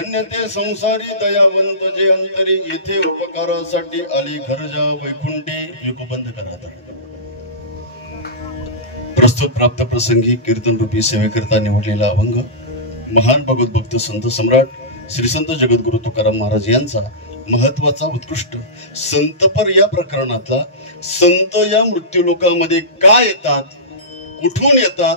धन्य ते संसारी दयावंत जे अंतरी येथे उपकारासाठी आली घर जा वैकुंठी युग बंद करा. प्रस्तुत प्राप्त प्रसंगी कीर्तन रूपी सेवेकरता निवडलेला अभंग महान भगवत भक्त संत सम्राट श्री संत जगद्गुरु तुकाराम महाराज यांचा महत्वाचा उत्कृष्ट संतपर या प्रकरणातला संत या मृत्यूलोकामध्ये काय येतात, कुठून येतात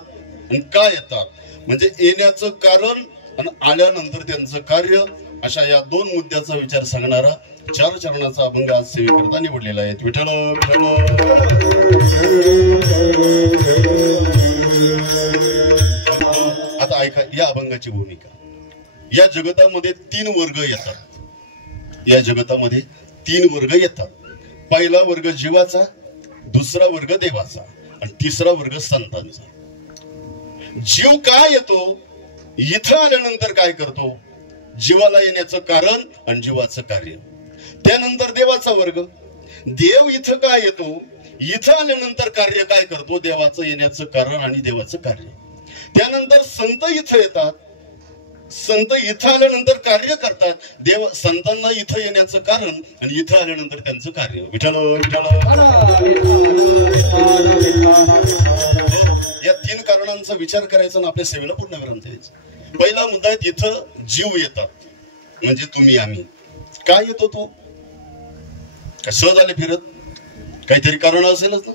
आणि काय येतात म्हणजे येण्याचं कारण आणि आल्यानंतर त्यांचं कार्य अशा या दोन मुद्द्याचा विचार सांगणारा 4 चरणाचा अभंग आज सेवेकरता निवडलेला आहे. विठ्ठल विठ्ठल. आता ऐका या अभंगाची भूमिका. या जगतामध्ये 3 वर्ग येतात. या जगतामध्ये 3 वर्ग येतात. पहिला वर्ग जीवाचा, दुसरा वर्ग देवाचा आणि तिसरा वर्ग संतांचा. जीव काय येतो, इथं आल्यानंतर काय करतो, जीवाला येण्याचं कारण आणि जीवाचं कार्य. त्यानंतर देवाचा वर्ग. देव इथं काय येतो, इथं आल्यानंतर कार्य काय करतो, देवाचं येण्याचं कारण आणि देवाचं कार्य. त्यानंतर संत इथं येतात. संत इथं आल्यानंतर कार्य करतात. देव संतांना इथं येण्याचं कारण आणि इथं आल्यानंतर त्यांचं कार्य. विठ्ठल विठ्ठल. या 3 कारणांचा विचार करायचा आणि आपल्या सेवेला पूर्ण विराम द्यायचा. पहिला मुद्दा आहे इथं जीव येतात म्हणजे तुम्ही आम्ही. काय येतो तो, काय सहज आले फिरत, काहीतरी कारण असेलच ना.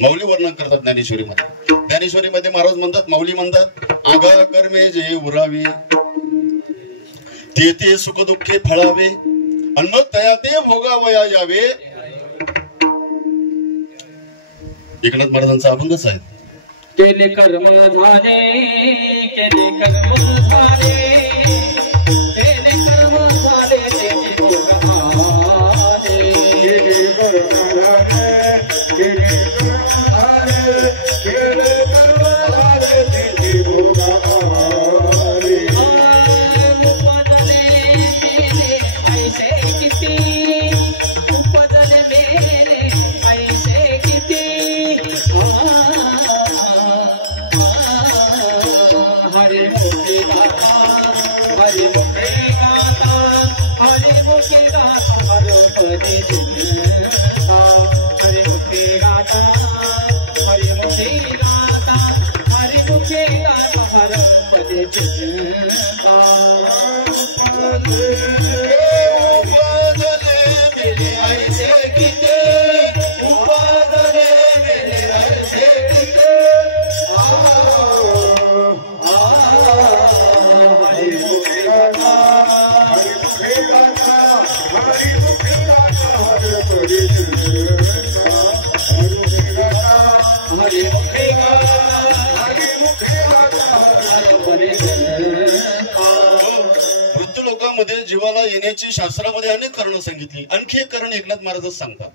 माऊली वर्णन करतात ज्ञानेश्वरीमध्ये. ज्ञानेश्वरीमध्ये महाराज म्हणतात, माऊली म्हणतात, आगा कर्मे जे उरावे ते ते सुख दुःखे फळावे आणि मग तया ते भोगावया यावे. एकनाथ महाराजांचा अभंगच आहे. केले कर्म झाले, केले कर्म झाले, केले कर्म झाले, त्याचे भोग आले. केले कर्म झाले, केले कर्म झाले, केले कर्म झाले, त्याचे भोग आले. उपजले मेले ऐसे किती, उपजले मेले ऐसे किती. हरि मुखे गाता, हरि मुखे गाता, हरि मुखे गाता, हरि पदे चिंता. हरि मुखे गाता, हरि मुखे गाता, हरि मुखे गाता, हरि पदे चिंता. उपजले मेले ऐसे किती, उपजले मेले ऐसे किती. मृत्यूलोकामध्ये जीवाला येण्याची शास्त्रामध्ये अनेक कारण सांगितली. आणखी एक कारण एकनाथ महाराजच सांगतात.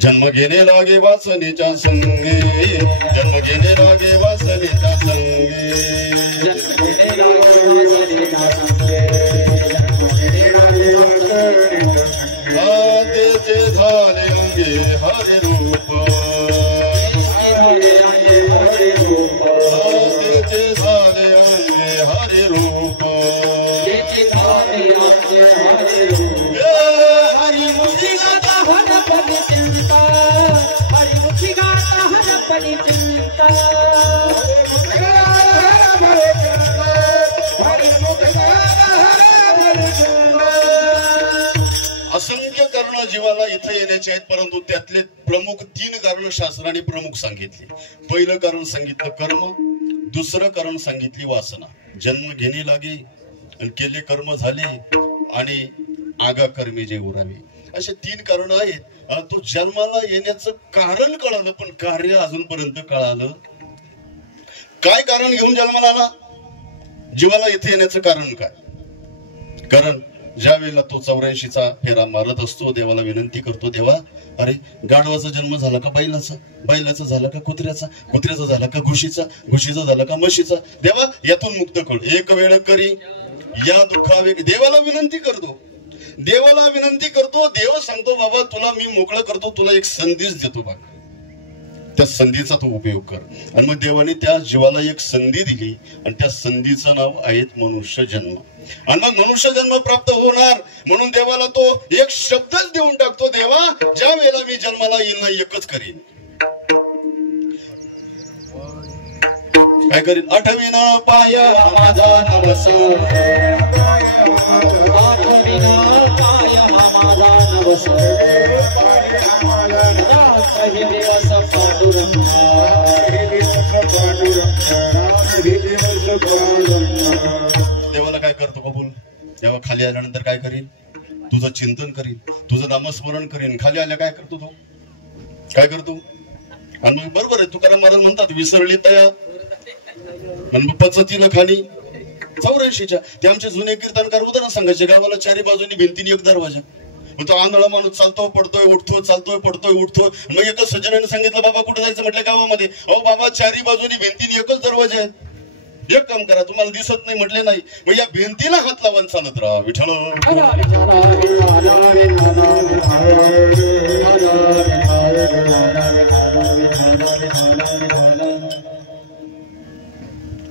जन्म घेणे लागे वासनेच्या संगे, जन्म घेणे लागे वासनेच्या संगे. ते झाले अंगे हरे रूप, ते झाले अंगे हरे रूप. हरिमुखी गाता हरपणी चिंता, हरिमुखी गाता हरपणी चिंता. असंख्य कारण जीवाला इथं येण्याचे आहेत, परंतु त्यातले प्रमुख 3 कारण शास्त्राने प्रमुख सांगितले. पहिलं कारण सांगितलं कर्म, दुसरं कारण सांगितली वासना. जन्म घेणे लागे आणि केले कर्म झाले आणि आगा कर्मी जे उरावे. असे 3 कारण आहेत. तो जन्माला येण्याचं कारण कळालं पण कार्य अजूनपर्यंत कळालं. काय कारण घेऊन जन्माला आला, जीवाला इथे येण्याचं कारण काय. कारण ज्या वेळेला तो 84चा फेरा मारत असतो, देवाला विनंती करतो, देवा अरे गाढवाचा जन्म झाला का बैलाचा, बैलाचा झाला का कुत्र्याचा, कुत्र्याचा झाला का घुशीचा, घुशीचा झाला का म्हशीचा. देवा यातून मुक्त कर, एक वेळ करी या दुःखावे. देवाला विनंती करतो, देवाला विनंती करतो. देव सांगतो बाबा तुला मी मोकळं करतो, तुला एक संदेश देतो. बघ त्या संधीचा तो उपयोग कर. आणि मग देवाने त्या जीवाला एक संधी दिली आणि त्या संधीचं नाव आहे मनुष्य जन्म. आणि मग मनुष्य जन्म प्राप्त होणार म्हणून देवाला तो एक शब्दच देऊन टाकतो, देवा ज्या वेळेला मी जन्माला येईल ना एकच करीन. काय करीन? आठवीन पाय माझा नवस, देवाला काय करतो कबूल? देवा खाली आल्यानंतर काय करीन? तुझं चिंतन करीन, तुझं नामस्मरण करीन. खाली आल्या काय करतो तो? काय करतो? आणि मग बरोबर आहे, तुकाराम महाराज म्हणतात विसरली तया पचतीला खाली 84च्या. ते आमचे जुने कीर्तनकार उदाहरण सांगायचे, गावाला चारी बाजूनी भिंतीने एक दरवाजा. तो आंधळा माणूस चालतो पडतोय उठतो, चालतोय पडतोय उठतोय. मग एकच सज्जनाने सांगितलं, बाबा कुठे जायचं म्हटलं गावामध्ये. अहो बाबा चारी बाजूनी भिंतीने एकच दरवाजा आहे, एक काम करा, तुम्हाला दिसत नाही म्हटले नाही, मग या भिंतीला हात लावून चालत राहा. विठ्ठल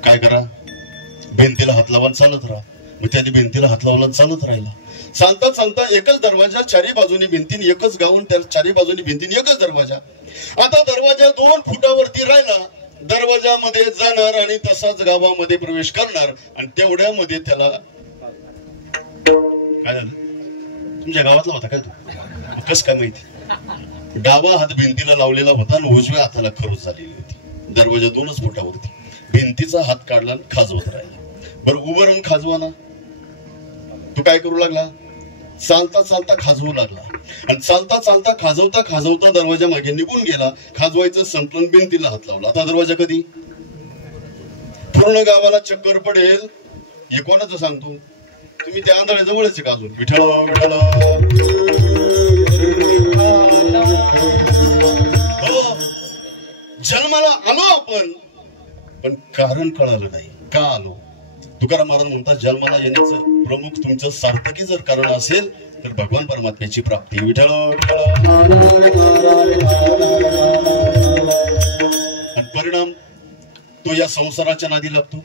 काय करा? भिंतीला हात लावून चालत राहा. मग त्याने भिंतीला हात लावला चालत राहिला. चालता चालता एकच दरवाजा, चारी बाजूनी भिंतीने एकच गावून, त्या चारी बाजूनी भिंतीने एकच दरवाजा. आता दरवाजा 2 फुटावरती राहिला, दरवाजामध्ये जाणार आणि तसाच गावामध्ये प्रवेश करणार. आणि तेवढ्यामध्ये त्याला काय झालं? तुमच्या गावातला होता काय तो? कस काय माहिती? डावा हात भिंतीला लावलेला होता आणि उजव्या हाताला खरोच झालेली होती. दरवाजा 2च फुटावरती. भिंतीचा हात काढला आणि खाजवत राहिला. बरं उभं राहून खाजवा ना. तो काय करू लागला? चालता चालता खाजवू लागला. आणि चालता चालता खाजवता खाजवता दरवाजा मागे निघून गेला. खाजवायचं संपलं, भिंतीला हात लावला. आता दरवाजा कधी पूर्ण गावाला चक्कर पडेल हे कोणाचं सांगतो? तुम्ही त्या आंधळ्या जवळच का अजून? विठ्ठल विठ्ठल. हो, जन्माला आलो आपण, पण कारण कळालं नाही का आलो. तुकाराम महाराज म्हणतात, जन्माला येण्याचं प्रमुख तुमचं सार्थकी जर कारण असेल तर भगवान परमात्म्याची प्राप्ती. विठ्ठल विठ्ठल. आणि परिणाम तो या संसाराच्या नादी लागतो,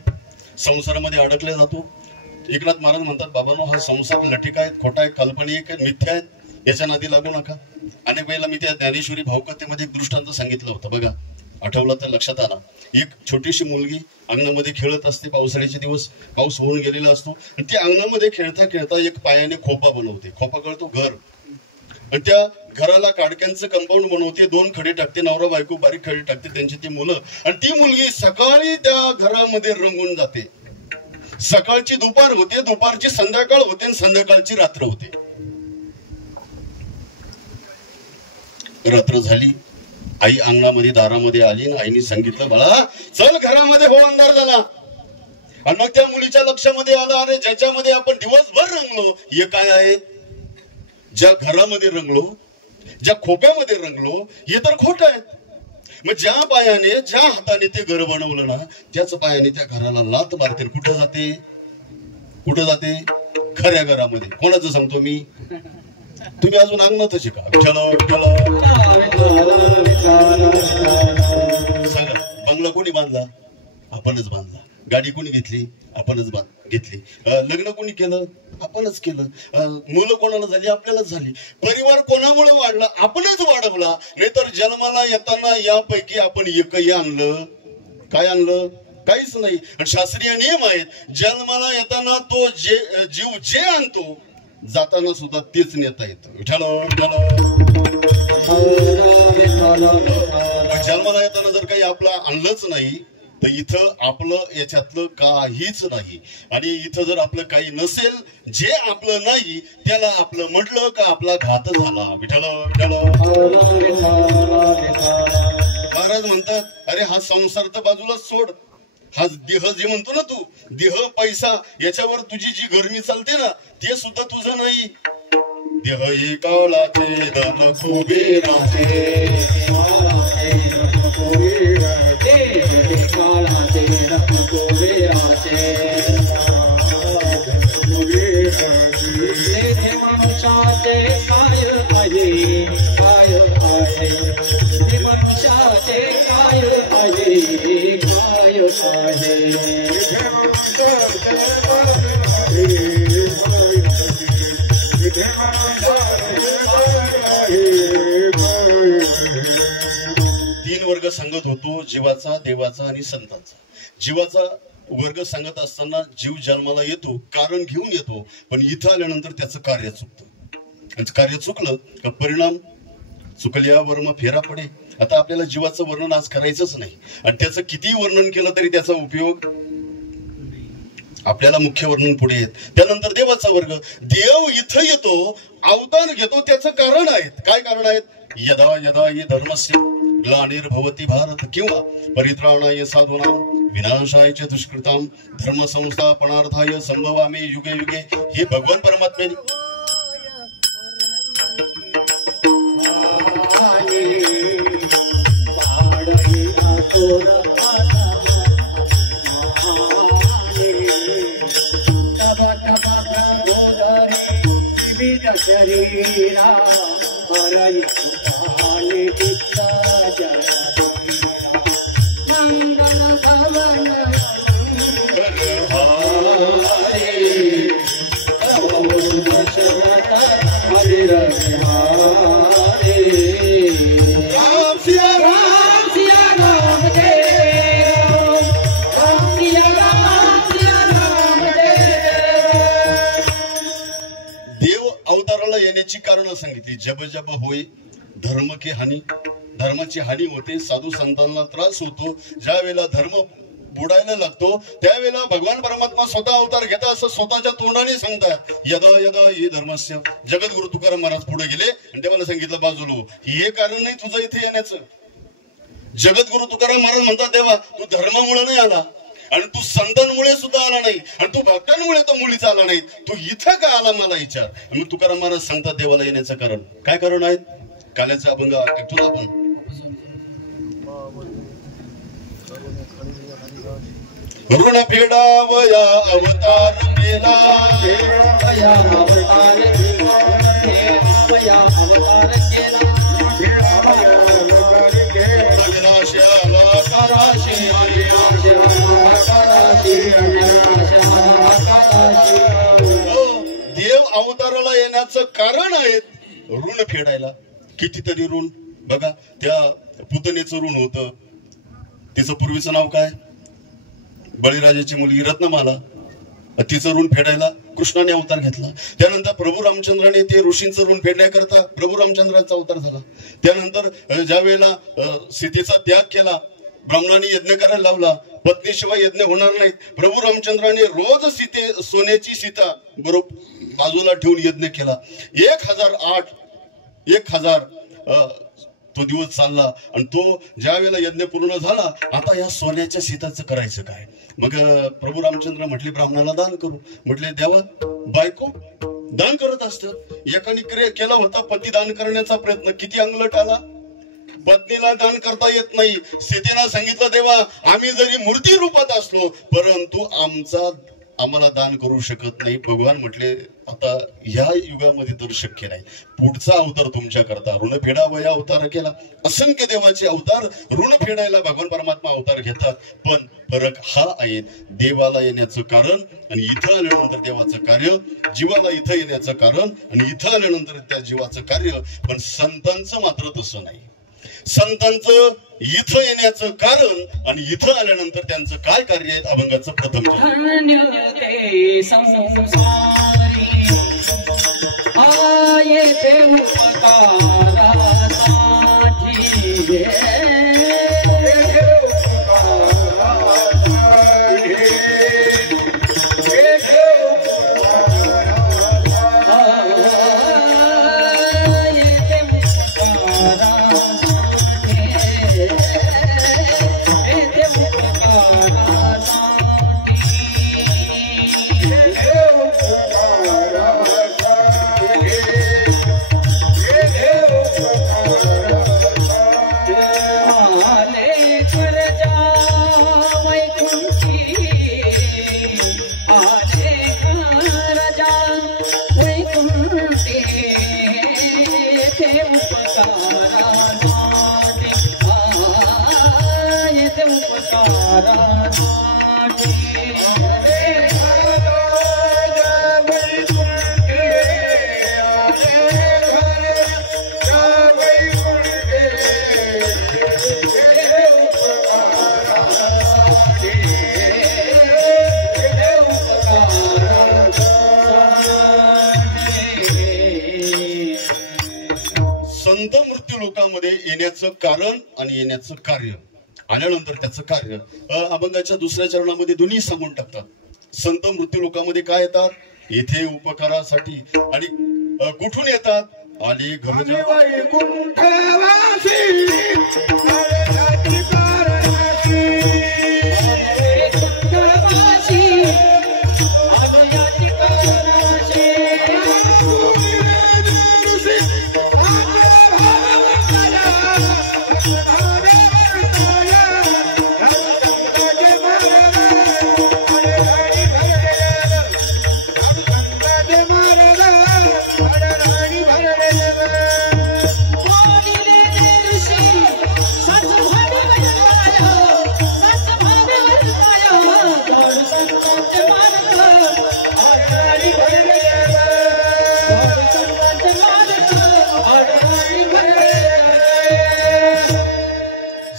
संसारामध्ये अडकला जातो. एकनाथ महाराज म्हणतात, बाबांनो हा संसार लटिका आहेत, खोटा आहे, काल्पनिक आहे, मिथ्या आहेत, याच्या नादी लागू नका. अनेक वेळेला मी त्या ज्ञानेश्वरी भावकथेमध्ये एक दृष्टांत सांगितलं होतं बघा, आठवलं तर लक्षात आला. एक छोटीशी मुलगी अंगणामध्ये खेळत असते. पावसाळ्याचे दिवस, पाऊस होऊन गेलेला असतो आणि ती अंगणामध्ये खेळता खेळता एक पायाने खोपा बनवते. खोपा कळतो? घर. आणि त्या घराला काडक्यांचं कंपाऊंड बनवते. 2 खडे टाकते, नवरा बायको बारीक खडे टाकते, त्यांची ती मुलं. आणि ती मुलगी सकाळी त्या घरामध्ये रंगून जाते. सकाळची दुपार होते, दुपारची संध्याकाळ होते आणि संध्याकाळची रात्र होते. रात्र झाली, आई अंगणामध्ये दारामध्ये आली आणि आईने सांगितलं, बाळा चल घरामध्ये हो, अंधार झाला. आणि मग त्या मुलीच्या लक्षामध्ये आलं, अरे ज्याच्यामध्ये आपण दिवसभर रंगलो हे काय आहे? ज्या घरामध्ये रंगलो, ज्या खोप्यामध्ये रंगलो हे तर खोट आहे. मग ज्या पायाने, ज्या हाताने ते घर बनवलं ना, त्याच पायाने त्या घराला लात मारते. कुठं जाते? कुठं जाते? खऱ्या घरामध्ये. कोणाचं सांगतो मी? तुम्ही अजून अंगणातच का? सांगा, बंगला कोणी बांधला? आपणच बांधला. गाडी कोणी घेतली? आपणच घेतली. लग्न कोणी केलं? आपणच केलं. मुलं कोणाला झाली? आपल्यालाच झाली. परिवार कोणामुळे वाढला? आपणच वाढवला. नाहीतर जन्माला येताना यापैकी आपण एकही आणलं? काय आणलं? काहीच नाही. आणि शास्त्रीय नियम आहेत, जन्माला येताना तो जीव जे आणतो जाताना सुद्धा तेच नेता येतं. जन्माला येताना जर काही आपलं आणलंच नाही तर इथं आपलं याच्यातलं काहीच नाही. आणि इथं जर आपलं काही नसेल, जे आपलं नाही त्याला आपलं म्हटलं का आपला घात झाला. विठ्ठल विठ्ठल. महाराज म्हणतात, अरे हा संसार तर बाजूला सोड, हा देह जे म्हणतो ना तू, देह पैसा याच्यावर तुझी जी गरमी चालते ना, ते सुद्धा तुझं नाही. देह काळाचे धन कुबेराचे, मनुष्याचे काय आहे, काय आहे मनुष्याचे होतो जीवाचा, देवाचा आणि संतांचा. जीवाचा वर्ग सांगत असताना जीव जन्माला येतो, कारण घेऊन येतो, पण इथं आल्यानंतर त्याचं कार्य चुकतं. कार्य चुकलं का परिणाम चुकल्यावर मग फेरा पडे. आता आपल्याला जीवाचं वर्णन आज करायचंच नाही, आणि त्याचं कितीही वर्णन केलं तरी त्याचा उपयोग. आपल्याला मुख्य वर्णन पुढे येत. त्यानंतर देवाचा वर्ग. देव इथं येतो, अवतार घेतो, त्याचं कारण आहेत. काय कारण आहेत? यदा यदा हि धर्मस्य ग्लानिर्भवति भारत किंवा परित्राणाय साधूनां विनाशाय च दुष्कृतां धर्म संस्थापनार्थाय संभवामि युगे युगे. हे भगवान परमात्म्याने येण्याची कारण सांगितली. जब जब होय धर्म के हानी, धर्माची हानी होते, साधू संतांना त्रास होतो. ज्या वेळेला धर्म बुडायला लागतो त्यावेळेला भगवान परमात्मा स्वतः अवतार घेता, असं स्वतःच्या तोंडाने सांगतात. यदा यदा हे धर्मस्य. जगद्गुरु तुकाराम महाराज पुढे गेले आणि देवाला सांगितलं, बाजूलो हे कारण नाही तुझं इथे येण्याचं. जगद्गुरु तुकाराम महाराज म्हणतात, देवा तू धर्मामुळे नाही आला, आणि तू संतांमुळे सुद्धा आला नाही, आणि तू भक्तांमुळे तो मुळीच आला नाही, तू इथं का आला मला विचार. आणि तुकाराम महाराज सांगतात देवाला येण्याचं कारण. काय कारण आहेत? काल्याचा अभंग ऐकतो आपण. ऋण फेडावया अवतार केला, देव अवताराला येण्याचं कारण आहेत ऋण फेडायला. कितीतरी ऋण बघा. त्या पुतनेचं ऋण होतं, तिचं पूर्वीचं नाव काय? बळीराजाची मुलगी रत्नमाला. तिचं ऋण फेडायला कृष्णाने अवतार घेतला. त्यानंतर प्रभू रामचंद्राने ते ऋषींचं ऋण फेडण्याकरता प्रभू रामचंद्राचा अवतार झाला. त्यानंतर ज्या वेळेला सीतेचा त्याग केला, ब्राह्मणाने यज्ञ करायला लावला, पत्नीशिवाय यज्ञ होणार नाही, प्रभू रामचंद्राने रोज सोन्याची सीता बरोबर बाजूला ठेवून यज्ञ केला. 1008 तो दिवस चालला. आणि तो ज्या वेळेला यज्ञ पूर्ण झाला, आता या सोन्याच्या सीताचं करायचं काय? मग प्रभू रामचंद्र म्हटले ब्राह्मणाला दान करू. म्हटले देवा बायको दान करत असतं. एकाने केला होता पती दान करण्याचा प्रयत्न, किती अंगलट आला. पत्नीला दान करता येत नाही. सीतेला सांगितलं देवा आम्ही जरी मूर्ती रूपात असलो परंतु आम्हाला दान करू शकत नाही. भगवान म्हटले आता ह्या युगामध्ये तर शक्य नाही, पुढचा अवतार तुमच्या करता ऋण फेडावया अवतार केला. असंख्य देवाचे अवतार ऋण फेडायला भगवान परमात्मा अवतार घेतात. पण फरक हा आहे देवाला येण्याचं कारण आणि इथं आल्यानंतर देवाचं कार्य, जीवाला इथं येण्याचं कारण आणि इथं आल्यानंतर त्या जीवाचं कार्य. पण संतांचं मात्र तसं नाही. संतांचं इथं येण्याचं कारण आणि इथं आल्यानंतर त्यांचं काय कार्य आहे अभंगाचं प्रथम येण्याचं कारण आणि येण्याचं कार्य, आल्यानंतर त्याचं कार्य. अभंगाच्या दुसऱ्या चरणामध्ये दोन्ही सांगून टाकतात. संत मृत्यू लोकांमध्ये काय येतात? येथे उपकारासाठी. आणि कुठून येतात? आले घरजा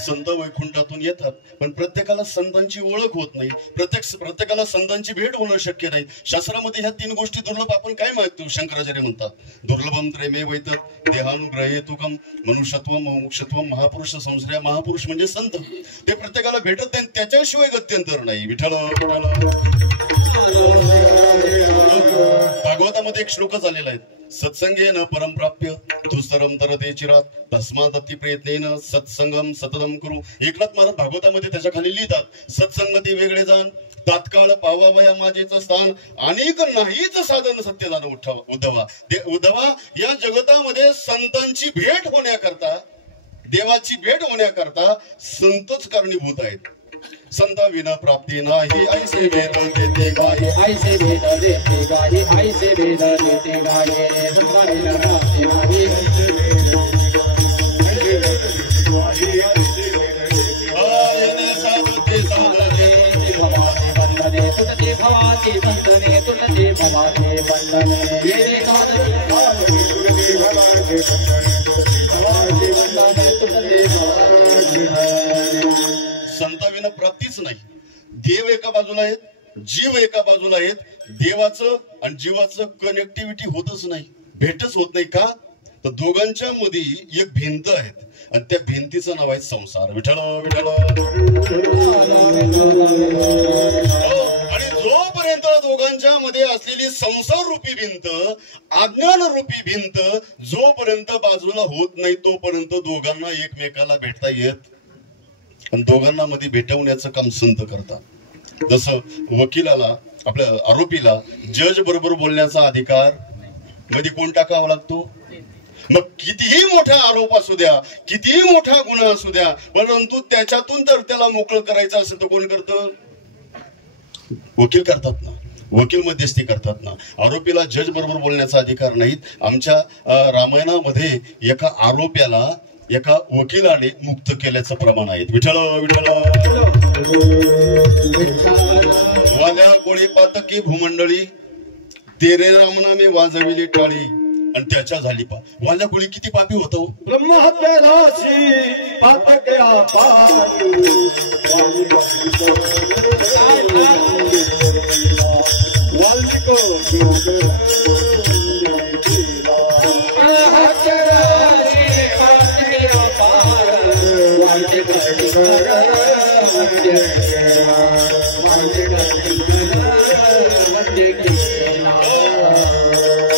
संत वैकुंठातून येतात, पण प्रत्येकाला संतांची ओळख होत नाही. प्रत्येकाला संतांची भेट होणं शक्य नाही. शास्त्रामध्ये ह्या तीन गोष्टी दुर्लभ आपण काय मागतो? शंकराचार्य म्हणतात दुर्लभम त्रयमे वैतत देहानुग्रहेतुकम मनुष्यत्वम मुमुक्षत्वम महापुरुष संश्रय. महापुरुष म्हणजे संत. ते प्रत्येकाला भेटत नाही, त्याच्याशिवाय गत्यंतर नाही. विठ्ठल भागवतामध्ये एक श्लोकच आलेला आहे. सत्संगेन परम प्राप्य दुस्तरम तरते चिरात तस्मात् अति प्रयत्नेन सत्संगम सततम करू. एकनाथ महाराज भागवतामध्ये त्याच्या खाली लिहितात, सत्संगती वेगळे जाण तात्काळ पावावया माझेचं स्थान अनेक नाहीच साधन सत्यदान उद्धवा. या जगतामध्ये संतांची भेट होण्याकरता, देवाची भेट होण्याकरता संतच कारणीभूत आहेत. संता विना प्राप्ती नाही ऐसे वेद देते गाये, ऐसे वेद देते गाये, ऐसे वेद देते गाये. संता विना प्राप्ती नाही आयने साधते साधते भवाने वंदने तुझे भवाने वंदने तुझे भवाने वंदने. येणे साधते भवाने तुझे भवाने वंदने तुझे भवाने. संताविना प्राप्तीच नाही. देव एका बाजूला आहेत, जीव एका बाजूला आहेत. देवाचं आणि जीवाचं कनेक्टिव्हिटी होतच नाही, भेटच होत नाही. का? तर दोघांच्या मध्ये एक भिंत आहे आणि त्या भिंतीचं नाव आहे संसार. विठ्ठल विठ्ठल. आणि जोपर्यंत दोघांच्या मध्ये असलेली संसार रूपी भिंत, अज्ञान रूपी भिंत जोपर्यंत बाजूला होत नाही, तोपर्यंत दोघांना एकमेकाला भेटता येत आणि दोघांना मध्ये भेटवण्याचं काम संत करतात. जसं वकिलाला, आपल्या आरोपीला जज बरोबर बोलण्याचा अधिकार मध्ये कोण टाकावा लागतो? मग कितीही मोठा आरोप असू द्या, कितीही मोठा गुन्हा असू द्या, परंतु त्याच्यातून जर त्याला मोकळं करायचं असेल तर कोण करतं? वकील करतात ना, वकील मध्यस्थी करतात ना. आरोपीला जज बरोबर बोलण्याचा अधिकार नाहीत. आमच्या रामायणामध्ये एका आरोप्याला एका वकिलाने मुक्त केल्याचं प्रमाण आहे. विठ्ठल विठ्ठल. वाल्या कोळी पातकी भूमंडळी तेरे रामनामे वाजविली टाळी. आणि त्याच्या झाली पा वाल्या कोळी किती पापी होतो. ब्रह्महत्याची पातके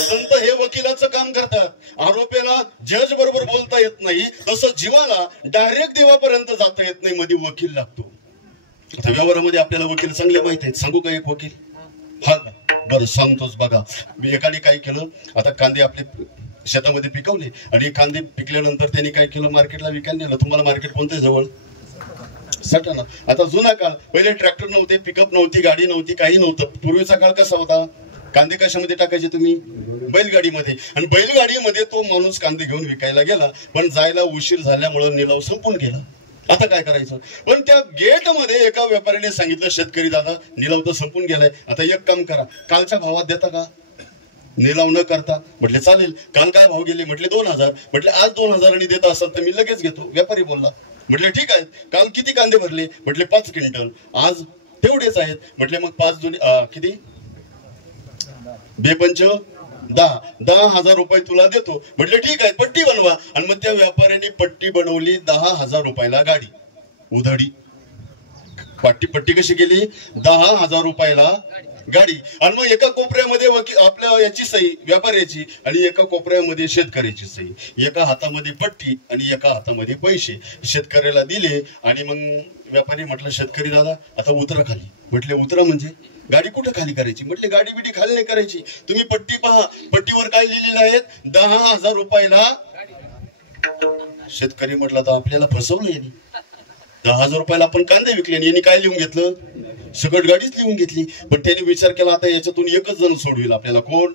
संत हे वकिलाचं काम करतात. आरोपीला जज बरोबर बोलता येत नाही, तसं जीवाला डायरेक्ट देवापर्यंत जाता येत नाही, मध्ये वकील लागतो. आता व्यवहारामध्ये आपल्याला वकील चांगले माहित आहेत. सांगू का एक वकील? हा बरं सांगतोच. बघा, मी एकाने काय केलं, आता कांदे आपले शेतामध्ये पिकवले आणि कांदे पिकल्यानंतर त्यांनी काय केलं, मार्केटला विकायला नेलं. तुम्हाला मार्केट कोणतं जवळ? सटाणा. आता जुना काळ, पहिले ट्रॅक्टर नव्हते, पिकअप नव्हती, गाडी नव्हती, काही नव्हतं. पूर्वीचा काळ कसा होता? कांदे कशामध्ये टाकायचे तुम्ही? बैलगाडीमध्ये. आणि बैलगाडीमध्ये तो माणूस कांदे घेऊन विकायला गेला, पण जायला उशीर झाल्यामुळे निलाव संपून गेला. आता काय करायचं? पण त्या गेटमध्ये एका व्यापाऱ्याने सांगितलं, शेतकरी दादा निलाव तर संपून गेलाय, आता एक काम करा, कालच्या भावात देता का? निलाव न करता. म्हटले चालेल. काल काय भाव गेले? म्हटले 2000. म्हटले आज 2000 देत असाल तर मी लगेच घेतो. व्यापारी बोलला. म्हटले ठीक आहे. काल किती कांदे भरले? म्हटले 5 क्विंटल. आज तेवढेच आहेत. म्हटले मग 5 किती? 2 पंच 10,000 रुपये तुला देतो. म्हटलं ठीक आहे, पट्टी बनवा. आणि मग त्या व्यापाऱ्यांनी पट्टी बनवली. 10,000 रुपयाला गाडी उधडी. पट्टी कशी केली? 10,000 रुपयाला गाडी. आणि मग एका कोपऱ्यामध्ये आपल्या याची सही व्यापाऱ्याची आणि एका कोपऱ्यामध्ये शेतकऱ्याची सही. एका हातामध्ये पट्टी आणि एका हातामध्ये पैसे शेतकऱ्याला दिले. आणि मग व्यापारी म्हटलं, शेतकरी दादा आता उतरा खाली. म्हटले उतरा म्हणजे? गाडी कुठं खाली करायची? म्हटले गाडी बिडी खाली नाही करायची, तुम्ही पट्टी पहा, पट्टीवर काय लिहिलेलं आहे? 10,000 रुपयाला. शेतकरी म्हटलं तर आपल्याला फसवलं यांनी. 10,000 रुपयाला आपण कांदे विकले आणि यांनी काय लिहून घेतलं? सकट गाडीच लिहून घेतली. पण त्याने विचार केला आता याच्यातून एकच जण सोडविल आपल्याला. कोण?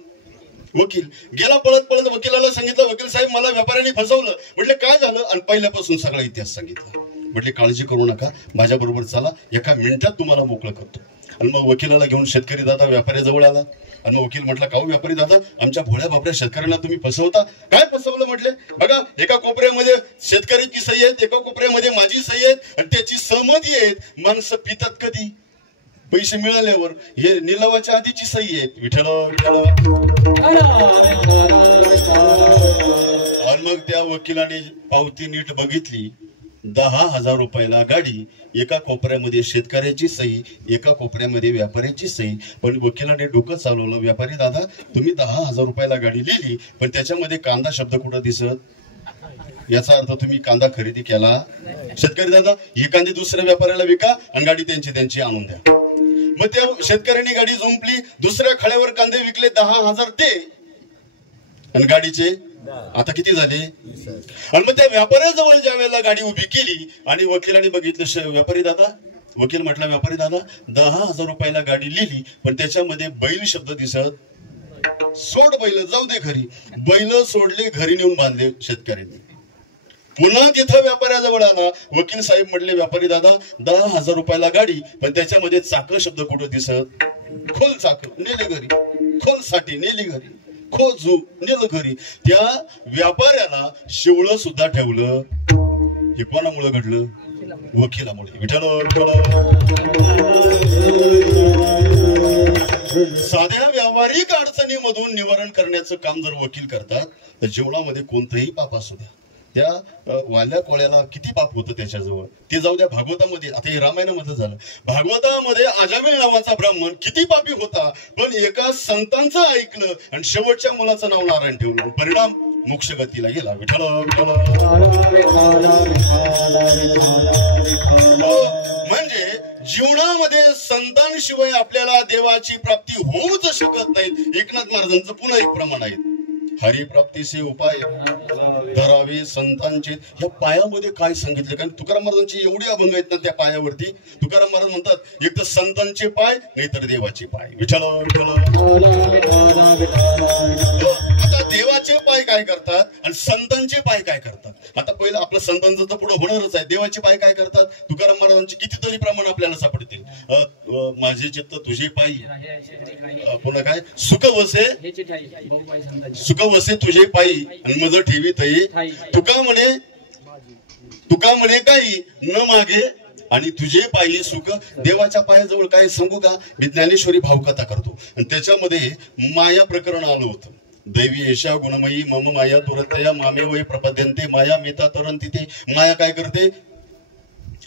वकील. गेला पळत वकिलाला सांगितलं, वकील साहेब मला व्यापाऱ्यांनी फसवलं. म्हटले काय झालं? आणि पहिल्यापासून सगळा इतिहास सांगितला. म्हटले काळजी करू नका, माझ्या बरोबर चला, एका मिनिटात तुम्हाला मोकळं करतो. आणि मग वकिलाला घेऊन शेतकरी दादा व्यापाऱ्याजवळ आला. आणि मग वकील म्हटलं, का हो व्यापारी दादा, आमच्या भोळ्या बापऱ्या शेतकऱ्यांना तुम्ही फसवता? काय फसवलं? म्हटले बघा, एका कोपऱ्यामध्ये शेतकऱ्याची सही आहे, एका कोपऱ्यामध्ये माझी सही आहे आणि त्याची सहमती आहे. माणसं पितात कधी? पैसे मिळाल्यावर. हे निलावाच्या आधीची सही आहे. विठ्ठल विठ्ठल. आणि मग त्या वकिलाने पावती नीट बघितली. 10,000 रुपयाला गाडी, एका कोपऱ्यामध्ये शेतकऱ्याची सही, एका कोपऱ्यामध्ये व्यापाऱ्याची सही. पण वकिलाने डोकं चालवलं, व्यापारी दादा तुम्ही 10,000 रुपयाला गाडी लिहिली, पण त्याच्यामध्ये कांदा शब्द कुठं दिसत? याचा अर्थ तुम्ही कांदा खरेदी केला. शेतकरी दादा ही कांदे दुसऱ्या व्यापाऱ्याला विका आणि गाडी त्यांची आणून द्या. मग त्या शेतकऱ्यांनी गाडी जुंपली, दुसऱ्या खळ्यावर कांदे विकले. 10,000 ते आणि गाडीचे आता किती झाले? आणि मग त्या व्यापाऱ्याजवळ ज्या वेळेला गाडी उभी केली आणि वकिलाने बघितलं, व्यापारी दादा, वकील म्हटला व्यापारी दादा 10,000 रुपयाला गाडी लिहिली, पण त्याच्यामध्ये बैल शब्द दिसत. सोड बैल, जाऊ दे घरी. बैल सोडले, घरी नेऊन बांधले शेतकऱ्यांनी. पुन्हा तिथं व्यापाऱ्याजवळ आला. वकील साहेब म्हटले व्यापारी दादा 10,000 रुपयाला गाडी, पण त्याच्यामध्ये चाक शब्द कुठं दिसत? खोल चाक नेले घरी, खोल साठी नेली घरी, खोजू नेलं घरी. त्या व्यापाऱ्याला शिवळ सुद्धा ठेवलं. हे कोणामुळे घडलं? वकिलामुळे. विठ्ठल साध्या व्यावहारिक अडचणीमधून निवारण करण्याचं काम जर वकील करतात तर जीवनामध्ये कोणतंही पाप असू द्या, त्या वाल्या कोळ्याला किती पाप होतं त्याच्याजवळ ते जाऊ द्या. भागवतामध्ये, आता हे रामायणामध्ये झालं, भागवतामध्ये अजामिळ नावाचा ब्राह्मण किती पापी होता, पण एका संतांचं ऐकलं आणि शेवटच्या मुलाचं नाव नारायण ठेवलं, परिणाम मोक्ष गतीला गेला. विठ्ठल विठ्ठल. म्हणजे जीवनामध्ये संतांशिवाय आपल्याला देवाची प्राप्ती होऊच शकत नाही. एकनाथ महाराजांचं पुन्हा एक प्रमाण आहे, हरिप्राप्तीचे उपाय धरावे संतांचे. ह्या पायामध्ये काय सांगितले? कारण तुकाराम महाराजांची एवढी अभंग आहेत ना त्या पायावरती. तुकाराम महाराज म्हणतात एक तर संतांचे पाय, नाही तर देवाचे पाय. विठ्ठल विठ्ठल. आता देवाचे पाय काय करतात आणि संतांचे पाय काय करतात? आता पहिलं आपलं संतांचं तर पुढे होणारच आहे. देवाचे पाय काय करतात? तुकाराम महाराजांचे कितीतरी प्रमाण आपल्याला सापडतील. माझे चित्त तुझे पायी, पुन्हा काय सुख वसे, सुख वसे तुझे पायी आणि मज ठेवी तई. तुका म्हणे काही न मागे आणि तुझे पायी सुख. देवाच्या पायाजवळ काय सांगू का? मी ज्ञानेश्वरी भावकथा करतो आणि त्याच्यामध्ये माया प्रकरण आलं होतं. दैवी एशा गुणमयी मम माया दुरतया मामे वै प्रपद्यंते माया मेता तरंती. ते माया काय करते?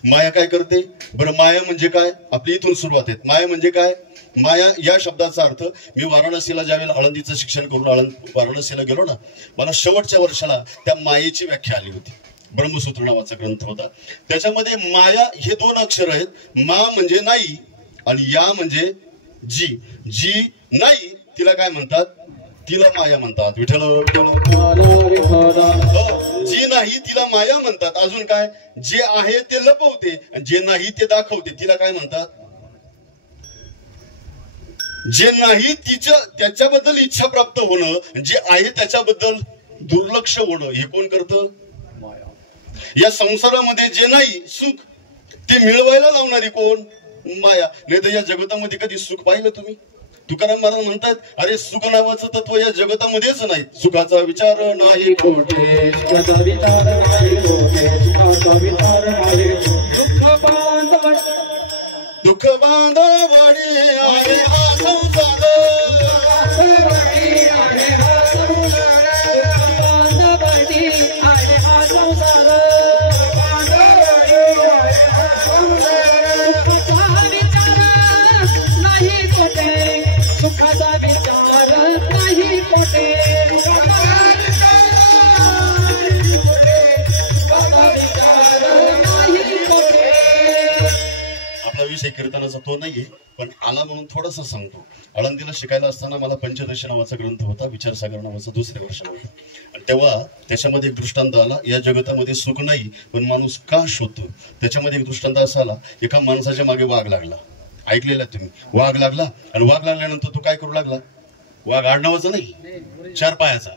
माया काय करते बरं? माया म्हणजे काय? आपली इथून सुरुवात आहे. माया म्हणजे काय? माया या शब्दाचा अर्थ, मी वाराणसीला ज्यावेळेला आळंदीचं शिक्षण करून वाराणसीला गेलो ना, मला शेवटच्या वर्षाला त्या मायेची व्याख्या आली होती. ब्रह्मसूत्र नावाचा ग्रंथ होता. त्याच्यामध्ये माया हे 2 अक्षर आहेत. मा म्हणजे नाही आणि या म्हणजे जी. जी नाही तिला काय म्हणतात? तिला माया म्हणतात. विठ्ठल विठ्ठल. जी नाही तिला माया म्हणतात. अजून काय? जे आहे ते लपवते आणि जे नाही ते दाखवते, तिला काय म्हणतात? जे नाही त्याच्याबद्दल इच्छा प्राप्त होणं, जे आहे त्याच्याबद्दल दुर्लक्ष होणं, हे कोण करतं? या संसारामध्ये जे नाही सुख ते मिळवायला लावणारी कोण? माया. नाही तर या जगतामध्ये कधी सुख पाहिलं तुम्ही? तुकाराम महाराज म्हणतात अरे सुख नावाचं तत्व या जगतामध्येच नाही. सुखाचा विचार नाही कोठे, दुःख बांधवाडी आहे हा संसार. कीर्तनाचा तो नाहीये, पण आला म्हणून थोडंसं सांगतो. आळंदीला शिकायला असताना मला पंचदशी नावाचा ग्रंथ होता, विचारसागर नावाचा दुसऱ्या वर्षाला होता. आणि तेव्हा त्याच्यामध्ये एक दृष्टांत आला, या जगतामध्ये सुख नाही पण माणूस का शोधतो. त्याच्यामध्ये एक दृष्टांत असा आला, एका माणसाच्या मागे वाघ लागला. ऐकलेला तुम्ही, वाघ लागला आणि वाघ लागल्यानंतर तो काय करू लागला. वाघ आडनावाचा नाही, 4 पायाचा.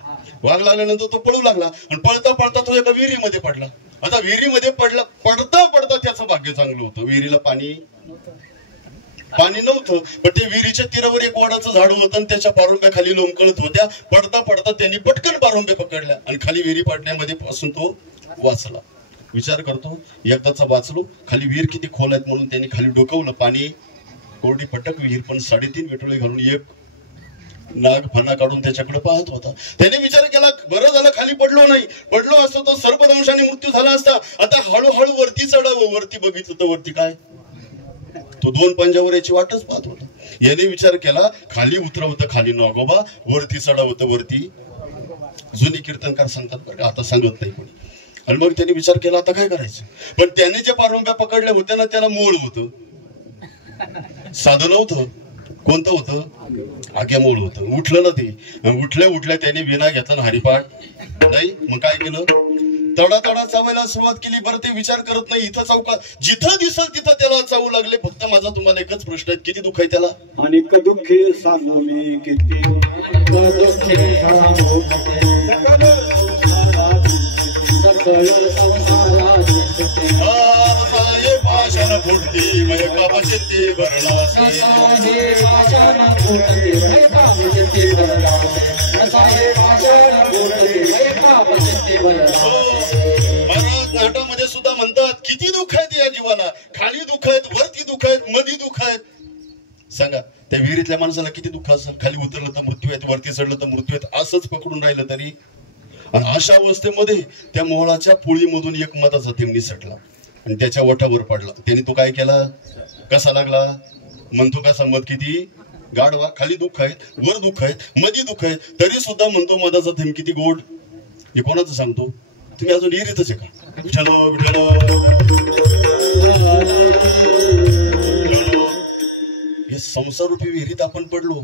वाघ लागल्यानंतर तो पळू लागला आणि पळता पळता तो एका विहिरीमध्ये पडला. आता विहिरीमध्ये पडता पडता त्याचं भाग्य चांगलं होतं, विहिरीला पाणी नव्हतं, पण ते विहिरीच्या तीरावर एक वडाचं झाड होतं आणि त्याच्या पारुंब्या खाली लोंबकळत होत्या. पडता पडता त्यांनी पटकन पारुंब्या पकडल्या आणि खाली विहिरी पडण्यामध्ये पासून तो वाचला. विचार करतो, एकदाचा वाचलो, खाली विहीर किती खोल आहेत म्हणून त्यांनी खाली डोकवलं, पाणी कोरडी पटक विहीर, पण 3.5 विटोळे घालून एक नाग फणा काढून त्याच्याकडे पाहत होता. त्याने विचार केला, बरं झालं खाली पडलो नाही, पडलो असतो तो सर्पदंशाने मृत्यू झाला असता. आता हळूहळू वरती चढावं. वरती बघितलं तर वरती काय, तो 2 पंजावर याची वाटच पाहत होता. याने विचार केला, खाली उतरवतं खाली नागोबा, वरती चढावतं वरती. जुनी कीर्तनकार सांगतात बरं, आता सांगत नाही कोणी. आणि मग त्याने विचार केला आता काय करायचं. पण त्याने जे पारुंब्या पकडल्या होत्या ना, त्याला मोळ होतं, साधं नव्हतं. कोणतं होतं, आग्या मोळ होतं. उठलं ना ते, उठल्या त्याने विना घेतला हरिपाठ नाही. मग काय केलं, तडा चावायला सुरुवात केली. बरं ते विचार करत नाही, इथं चावका जिथं दिसल तिथं त्याला चावू लागले. फक्त माझा तुम्हाला एकच प्रश्न आहे, किती दुःख आहे त्याला. आणि दुःखे सांगू मी किती, भाषण फुटती मय कापशेती भरला नाटामध्ये सुद्धा म्हणतात, किती दुःख आहेत या जीवाला. खाली दुःख आहेत, वरती दुःख आहेत, मधी दुःख आहेत. सांगा त्या विहिरीतल्या माणसाला किती दुःख असेल. खाली उतरलं तर मृत्यू आहेत, वरती चढलं तर मृत्यू आहेत, असंच पकडून राहिलं तरी. आणि अशा अवस्थेमध्ये त्या मोहळाच्या पोळीमधून एक मधाचा थेंब निसटला आणि त्याच्या ओठावर पडला. त्याने तो काय केला, कसा लागला म्हणतो का, मध किती गाढवा. खाली दुःख आहेत, वर दुःख आहेत, मधी दुःख आहेत, तरी सुद्धा म्हणतो मधाचा थेंब किती गोड. हे कोणाचं सांगतो, तुम्ही अजून विहिरीतच आहे का. विठ्ठल विठ्ठल. हे संसारूपी विहिरीत आपण पडलो.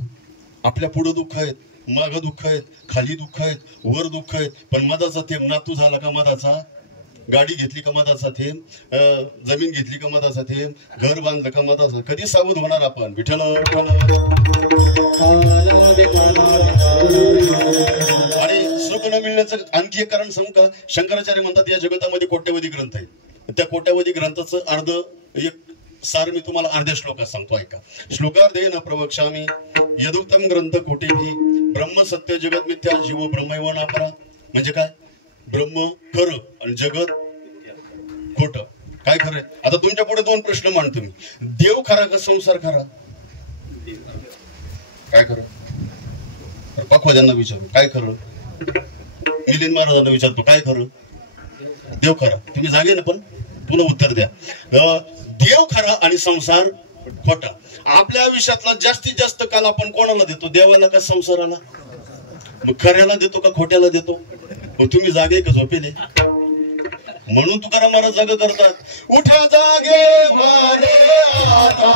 आपल्या पुढं दुःख आहेत, माग दुःख आहेत, खाली दुःख आहेत, वर दुःख आहेत, पण मधाचा थेंब. नातू झाला का मधाचा, गाडी घेतली का मधाचा थेंब, जमीन घेतली का मधाचा थेंब, घर बांधलं का मधाचा. कधी सावध होणार आपण. विठ्ठल आणि सुख न मिळण्याचं आणखी एक कारण सांगू का. शंकराचार्य म्हणतात, या जगतामध्ये कोट्यवधी ग्रंथ आहेत. त्या कोट्यवधी ग्रंथाचं अर्ध एक सार मी तुम्हाला अर्ध्या श्लोकात सांगतो, ऐका. श्लोकार्धेन प्रवक्ष्यामि यदुक्तम ग्रंथ कोटिभिः ब्रह्म सत्य जगत मिथ्या जीवो ब्रह्मैव नापरा. म्हणजे काय, ब्रह्म खरं आणि जगत खोटं. काय खरंय. आता तुमच्या पुढे 2 प्रश्न मांडतो मी. देव खरा का संसार खरा. काय खरं. पखवाद्यांना विचारू काय खरं. मिलिंद महाराजांना विचारतो काय खरं. देव खरा. तुम्ही जागे ना, पण पुन्हा उत्तर द्या. देव खरा आणि संसार खोटा. आपल्या आयुष्यातला जास्तीत जास्त काल आपण कोणाला देतो, देवाला का संसाराला. मग खऱ्याला देतो का खोट्याला देतो. मग तुम्ही जागे का झोपेले. म्हणून तुकाराम महाराज जाग करतात, उठा जागे मारे आता.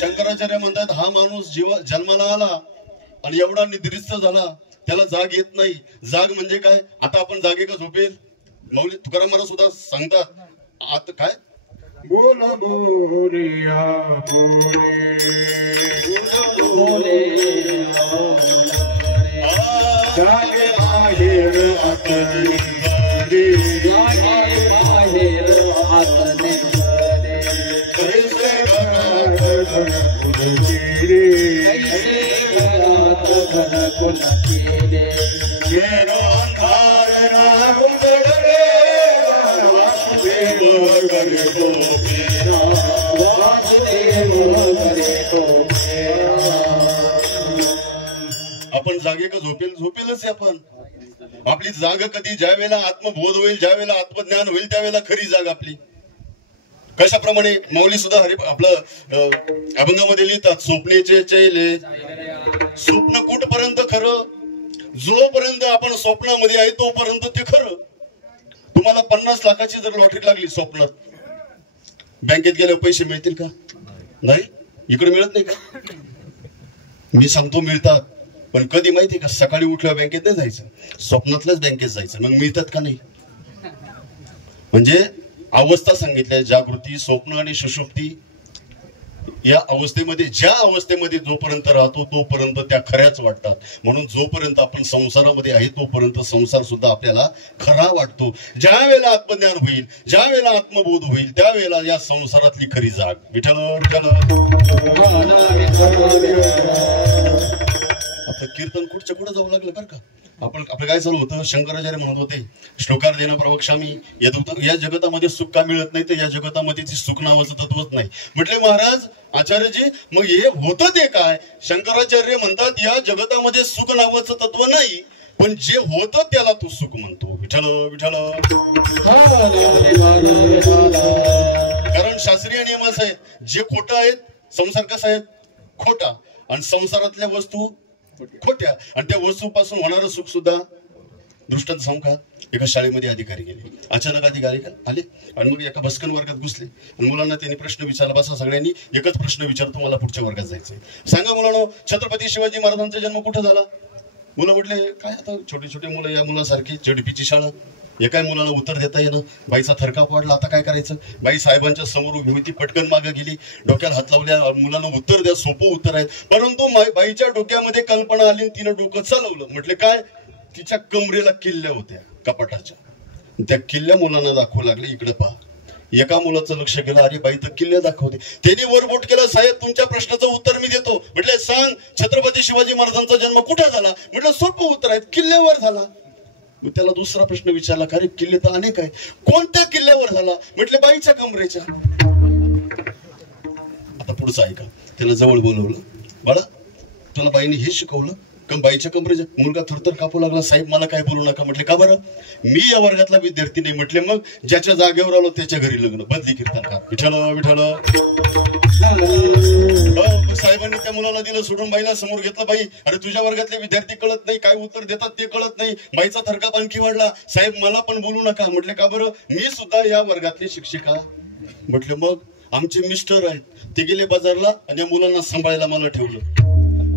शंकराचार्य म्हणतात, हा माणूस जन्माला आला आणि एवढा निद्रिस्त झाला, त्याला जाग येत नाही. जाग म्हणजे काय. आता आपण जागे का झोपेल. मौली तुकाराम महाराज सुद्धा सांगतात, आता काय बोल बोलिया बोले जागे बाहेर आतने पुन्हा केले अंधार नाम पडले वासुदेव करे तो मेरा वासुदेव करे तो मेरा. आपण जागे का झोपेलच आहे आपण. आपली जाग कधी ज्या वेळेला आत्मबोध होईल, ज्या वेळेला आत्मज्ञान होईल, त्यावेळेला खरी जाग आपली. कशाप्रमाणे मौली सुद्धा आपलं अभंगामध्ये लिहितात, स्वप्नेचे चैले स्वप्न कुठपर्यंत खरं, जोपर्यंत आपण स्वप्नामध्ये आहे तोपर्यंत ते खरं. तुम्हाला 50 लाखाची जर लॉटरी लागली स्वप्नात, बँकेत गेल्यावर पैसे मिळतील का? नाही, इकडे मिळत नाही का? मी सांगतो मिळतात, पण कधी माहितीये का? सकाळी उठल्यावर बँकेत नाही जायचं, स्वप्नातल्याच बँकेत जायचं. मग मिळतात का नाही? म्हणजे अवस्था सांगितल्या, जागृती, स्वप्न आणि सुषुप्ती. या अवस्थेमध्ये, ज्या अवस्थेमध्ये जोपर्यंत राहतो तोपर्यंत त्या खऱ्याच वाटतात. म्हणून जोपर्यंत आपण संसारामध्ये आहे तोपर्यंत संसार सुद्धा आपल्याला खरा वाटतो. ज्या वेळेला आत्मज्ञान होईल, ज्या वेळेला आत्मबोध होईल, त्यावेळेला या संसारातली खरी जाग. विठ्ठल विठ्ठल. आपलं कीर्तन कुठच्या कुठं जाऊ लागलं बरं का? आपलं काय चालू होतं? शंकराचार्य म्हणत होते, श्लोकार देणं प्रवक्ष्यामी, या जगतामध्ये सुख का मिळत नाही? तर या जगतामध्ये सुख नावाचं तत्वच नाही. म्हटले महाराज आचार्यजी, मग हे होतं ते काय? शंकराचार्य म्हणतात, या जगतामध्ये सुख नावाचं तत्व नाही, पण जे होतं त्याला तू सुख म्हणतो. विठ्ठल विठ्ठल. कारण शास्त्रीय नियम असा आहे, जे खोटं आहेत, संसार कसा आहे? खोटा. आणि संसारातल्या वस्तू खोट्या. आणि त्या वस्तूपासून होणारं सुख सुद्धा. दृष्टांत सांगू का? एका शाळेमध्ये अधिकारी गेले, अचानक अधिकारी आले आणि मग एका भस्कन वर्गात घुसले आणि मुलांना त्यांनी प्रश्न विचारला. बसा सगळ्यांनी एकच प्रश्न विचारतो, मला पुढच्या वर्गात जायचंय. सांगा मुलांनो, छत्रपती शिवाजी महाराजांचा जन्म कुठं झाला? मुलं म्हटले, काय आता छोटे छोटे मुलं, या मुलासारखी झेडपीची शाळा. एका मुलाला उत्तर देता येणं. बाईचा थरकाप वाढला, आता काय करायचं? बाई साहेबांच्या समोर उभी होती, पटकन मागे गेली, डोक्याला हात लावल्या, मुलांना उत्तर द्या, सोपं उत्तर आहे. परंतु बाईच्या डोक्यामध्ये कल्पना आली, तिनं डोकं चालवलं. म्हटले काय? तिच्या कमरेला किल्ल्या होत्या कपाटाच्या, त्या किल्ल्या मुलांना दाखवू लागले. इकडे पहा. एका मुलाचं लक्ष गेलं, अरे बाई तर किल्ल्या दाखवते. त्यांनी वर बोट केलं, साहेब तुमच्या प्रश्नाचं उत्तर मी देतो. म्हटले सांग, छत्रपती शिवाजी महाराजांचा जन्म कुठे झाला? म्हटलं सोपं उत्तर आहे, किल्ल्यावर झाला. मग त्याला दुसरा प्रश्न विचारला, का रे किल्ले तर अनेक आहे, कोणत्या किल्ल्यावर झाला? म्हटले बाईच्या कमरेच्या. आता पुढचं ऐका. त्याला जवळ बोलवलं, बाळा तुला बाईने हे शिकवलं का? बाईच्या कमरेच्या. मुलगा थरथर कापू लागला, साहेब मला काय बोलू नका. म्हटले का बरं? मी या वर्गातला विद्यार्थी नाही. म्हटले मग ज्याच्या जागेवर आलो त्याच्या घरी लग्न. बदली कीर्तनकार. विठ्ठल विठ्ठल. साहेबांनी त्या मुलाला दिलं सोडून, बाईला समोर घेतलं. बाई, अरे तुझ्या वर्गातले विद्यार्थी कळत नाही, काय उत्तर देतात ते कळत नाही. बाईचा थरकाप आणखी वाढला. साहेब मला पण बोलू नका. म्हटले का बरं? मी सुद्धा या वर्गातली शिक्षिका. म्हटले मग आमचे मिस्टर आहेत, ते गेले बाजारला आणि या मुलांना सांभाळायला मला ठेवलं.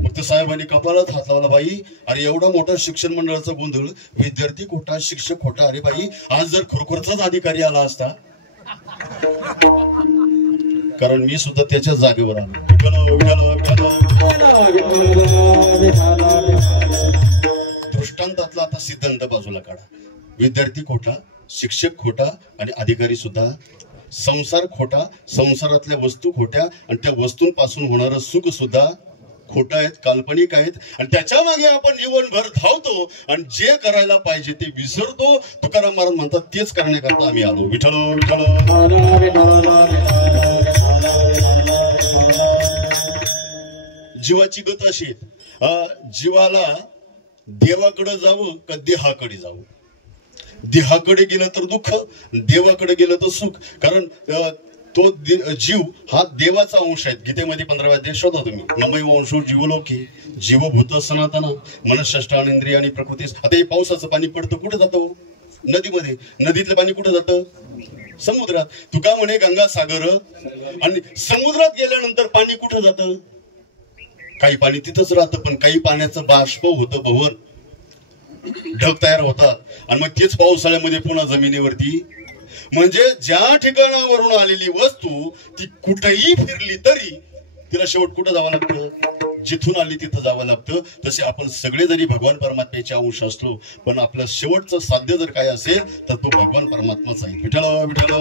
मग त्या साहेबांनी कपाळात हात लावला. बाई, अरे एवढा मोठा शिक्षण मंडळाचा गोंधळ, विद्यार्थी खोटा, शिक्षक खोटा. अरे बाई, आज जर खरोखरचाच अधिकारी आला असता, कारण मी सुद्धा त्याच्या जागेवर आलो. दृष्टांतातला आता सिद्धांत बाजूला काढा. विद्यार्थी खोटा, शिक्षक खोटा आणि अधिकारी सुद्धा. संसार खोटा, संसारातल्या वस्तू खोट्या आणि त्या वस्तूंपासून होणारं सुख सुद्धा खोटं आहेत, काल्पनिक आहेत. आणि त्याच्या मागे आपण जीवनभर धावतो आणि जे करायला पाहिजे ते विसरतो. तुकाराम महाराज म्हणतात, तेच करण्याकरता आम्ही आलो. विठ्ठल विठ्ठल. जीवाची गत अशी आहे, जीवाला देवाकडे जावं का देहाकडे जावं? देहाकडे गेलं तर दुःख, देवाकडे गेलं तर सुख. कारण तो जीव हा देवाचा अंश आहे. गीतेमध्ये 15व्या अध्यायात शोधा तुम्ही. ममैव वंशो जीवलोके जीवभूत सनातन मनःषष्ठानींद्रिय आणि प्रकृती. आता हे पावसाचं पाणी पडतं कुठं जातं? नदीमध्ये. नदीतलं पाणी कुठं जातं? समुद्रात. तुका म्हणे गंगा सागर. आणि समुद्रात गेल्यानंतर पाणी कुठं जातं? काही पाणी तिथंच राहतं, पण काही पाण्याचं बाष्प होतं, भवन, ढग तयार होतात आणि मग तेच पावसाळ्यामध्ये पुन्हा जमिनीवरती. म्हणजे ज्या ठिकाणावरून आलेली वस्तू ती कुठेही फिरली तरी तिला शेवट कुठं जावं लागतं? जिथून आली तिथं जावं लागतं. तसे आपण सगळे जरी भगवान परमात्म्याचे अंश असलो, पण आपलं शेवटचं साध्य जर काय असेल तर तो भगवान परमात्माच आहे. विठ्ठल विठ्ठल.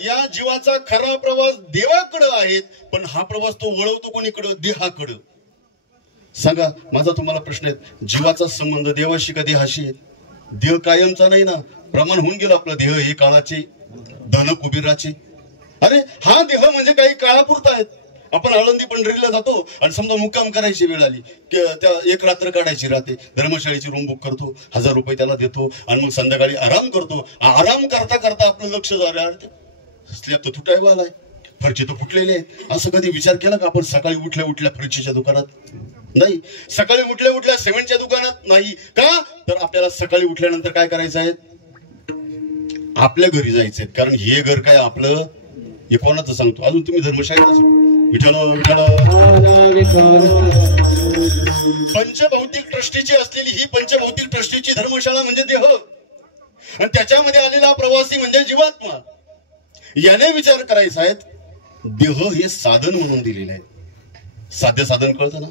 या या जीवाचा खरा प्रवास देवाकडे आहे, पण हा प्रवास तो वळवतो कोणीकडे? देहाकडे. सांगा, माझा तुम्हाला प्रश्न आहे, जीवाचा संबंध देवाशी का देहाशी आहे? देह कायमचा नाही ना, प्रमाण होऊन गेलं आपलं. देह हे काळाचे, धन कुबेराचे. अरे हा देह म्हणजे काही काळापुरता आहेत. आपण आळंदी पंढरीला जातो आणि समजा मुक्काम करायची वेळ आली की त्या एक रात्र काढायची राहते, धर्मशाळेची रूम बुक करतो, 1000 रुपये त्याला देतो आणि मग संध्याकाळी आराम करतो. आराम करता करता आपलं लक्ष झालं, स्लॅब तर तुटायला आलाय, फरची तर फुटलेले आहेत. असं कधी विचार केला का आपण? सकाळी उठल्या उठल्या फरचीच्या दुकानात नाही, सकाळी उठल्या उठल्या सिमेंटच्या दुकानात नाही. का तर आपल्याला सकाळी उठल्यानंतर काय करायचं आहे? आपल्या घरी जायचंय. कारण हे घर काय आपलं? हे कोणाचं सांगतो? अजून तुम्ही धर्मशाळेत विठ्ठल विठ्ठल. पंचभौतिक ट्रस्टीची असलेली ही पंचभौतिक ट्रस्टीची धर्मशाळा म्हणजे देह, आणि त्याच्यामध्ये आलेला प्रवासी म्हणजे जीवात्मा. याने विचार करायचा आहे, देह हे साधन म्हणून दिलेलं आहे. साध्य साधन कळतं ना?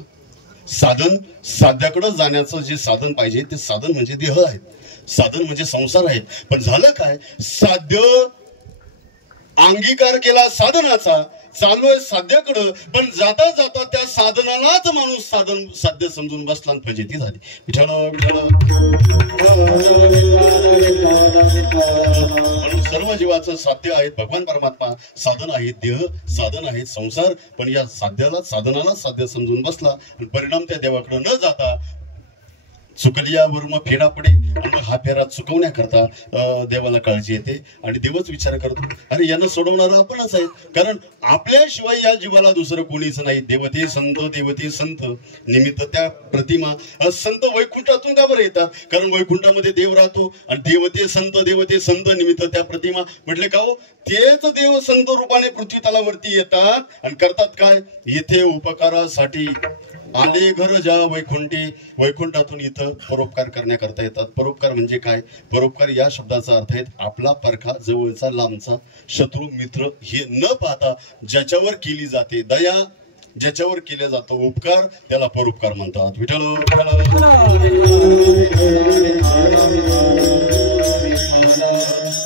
साधन, साध्याकडे जाण्याचं जे साधन पाहिजे ते साधन म्हणजे देह आहे, साधन म्हणजे संसार आहे. पण झालं काय? साध्य अंगीकार केला साधनाचा, चाललोय साध्याकडं, पण जाता जाता त्या साधनालाच माणूस साधन साध्य समजून बसला आणि फजिती झाली. विठ्ठल विठ्ठल. म्हणून सर्व जीवाचं साध्य आहेत भगवान परमात्मा, साधन आहे देह, साधन आहे संसार. पण या साध्याला, साधनाला साध्य समजून बसला आणि परिणाम त्या देवाकडे न जाता चुकलियावर मग फेरा पडे, आणि मग हा फेरा चुकवण्याकरता देवाला काळजी येते आणि देवच विचार करतो, अरे यानं सोडवणारा आपणच आहे. कारण आपल्याशिवाय या जीवाला दुसरं कोणीच नाही. देवते संत, देवते संत निमित्त त्या प्रतिमा. संत वैकुंठातून का बरं येतात? कारण वैकुंठामध्ये देव राहतो, आणि देवते संत निमित्त त्या प्रतिमा. म्हटले का हो? तेच देव संत रूपाने पृथ्वी तलावरती येतात आणि करतात काय? येथे उपकारासाठी आले घर ज्या वैकुंठी, वैकुंठातून इथं परोपकार करण्याकरता येतात. परोपकार म्हणजे काय? परोपकार या शब्दाचा अर्थ आहे आपला परखा, जवळचा, लांबचा, शत्रू, मित्र हे न पाहता ज्याच्यावर केली जाते दया, ज्याच्यावर केले जातो उपकार, त्याला परोपकार म्हणतात. विठ्ठल विठ्ठल.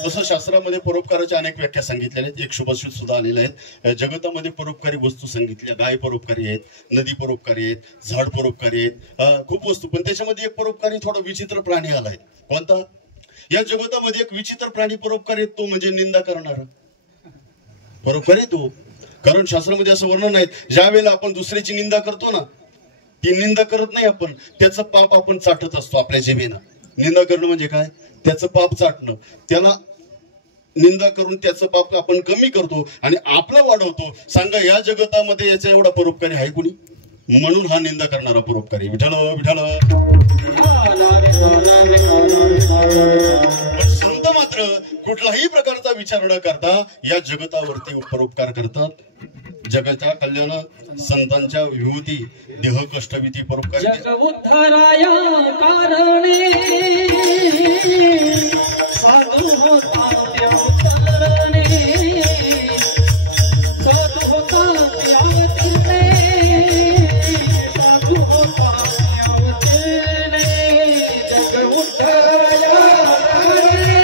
तसं शास्त्रामध्ये परोपकाराच्या अनेक व्याख्या सांगितलेल्या आहेत. एक शुभसूत सुद्धा आलेले आहेत. जगतामध्ये परोपकारी वस्तू सांगितल्या. गाय परोपकारी आहेत, नदी परोपकारी आहेत, झाड परोपकारी आहेत, खूप वस्तू. पण त्याच्यामध्ये एक परोपकारी थोडा विचित्र प्राणी आलाय. कोणता? या जगतामध्ये एक विचित्र प्राणी परोपकारी आहे, तो म्हणजे निंदा करणारा परोपकारी तो. कारण शास्त्रामध्ये असं वर्णन आहे, ज्या वेळेला आपण दुसऱ्याची निंदा करतो ना, ती निंदा करत नाही आपण, त्याचं पाप आपण चाटत असतो आपल्या जिभेनं. निंदा करणं म्हणजे काय? त्याचं पाप चाटणं. त्याला निंदा करून त्याचं पाप आपण कमी करतो आणि आपलं वाढवतो. सांगा, या जगतामध्ये याचा एवढा परोपकारी आहे कुणी? म्हणून हा निंदा करणारा परोपकारी. विठ्ठल विठ्ठल. पण संत मात्र कुठलाही प्रकारचा विचार न करता या जगतावरती परोपकार करतात. जगाच्या कल्याण, संतांच्या विभूती, देह कष्टविधी परोपकार. जग उद्धाराया कारणे साधू होता त्यावतरणे, साधू होता त्यावतरणे, साधू होता त्यावतरणे. जग उद्धाराया कारणे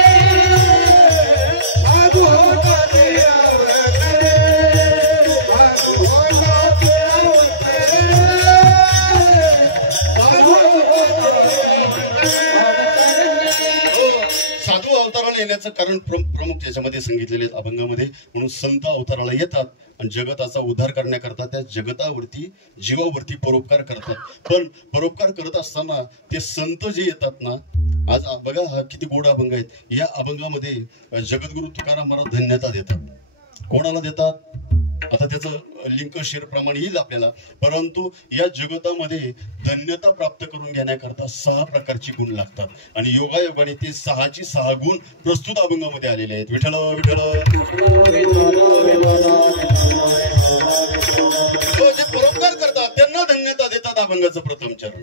साधू होता त्यावतरणे, साधू होता त्यावतरणे, साधू साधू अवताराला येण्याचं कारण प्रमुख त्याच्यामध्ये सांगितलेले आहेत अभंगामध्ये. म्हणून संत अवताराला येतात आणि जगताचा उद्धार करण्याकरता त्या जगतावरती, जीवावरती परोपकार करतात. पण परोपकार करत असताना ते संत जे येतात ना, आज बघा हा किती गोड अभंग आहेत. या अभंगामध्ये जगद्गुरु तुकाराम महाराज धन्यता देतात. कोणाला देतात? आता त्याचं लिंक शेर प्रमाणे येईल आपल्याला. परंतु या जगतामध्ये धन्यता प्राप्त करून घेण्याकरता 6 प्रकारची गुण लागतात आणि योगायोगाने ते 6ची 6 गुण प्रस्तुत अभंगामध्ये आलेले आहेत. विठ्ठल विठ्ठल. जे परोपकार करतात त्यांना धन्यता देतात. अभंगाचं प्रथम चरण.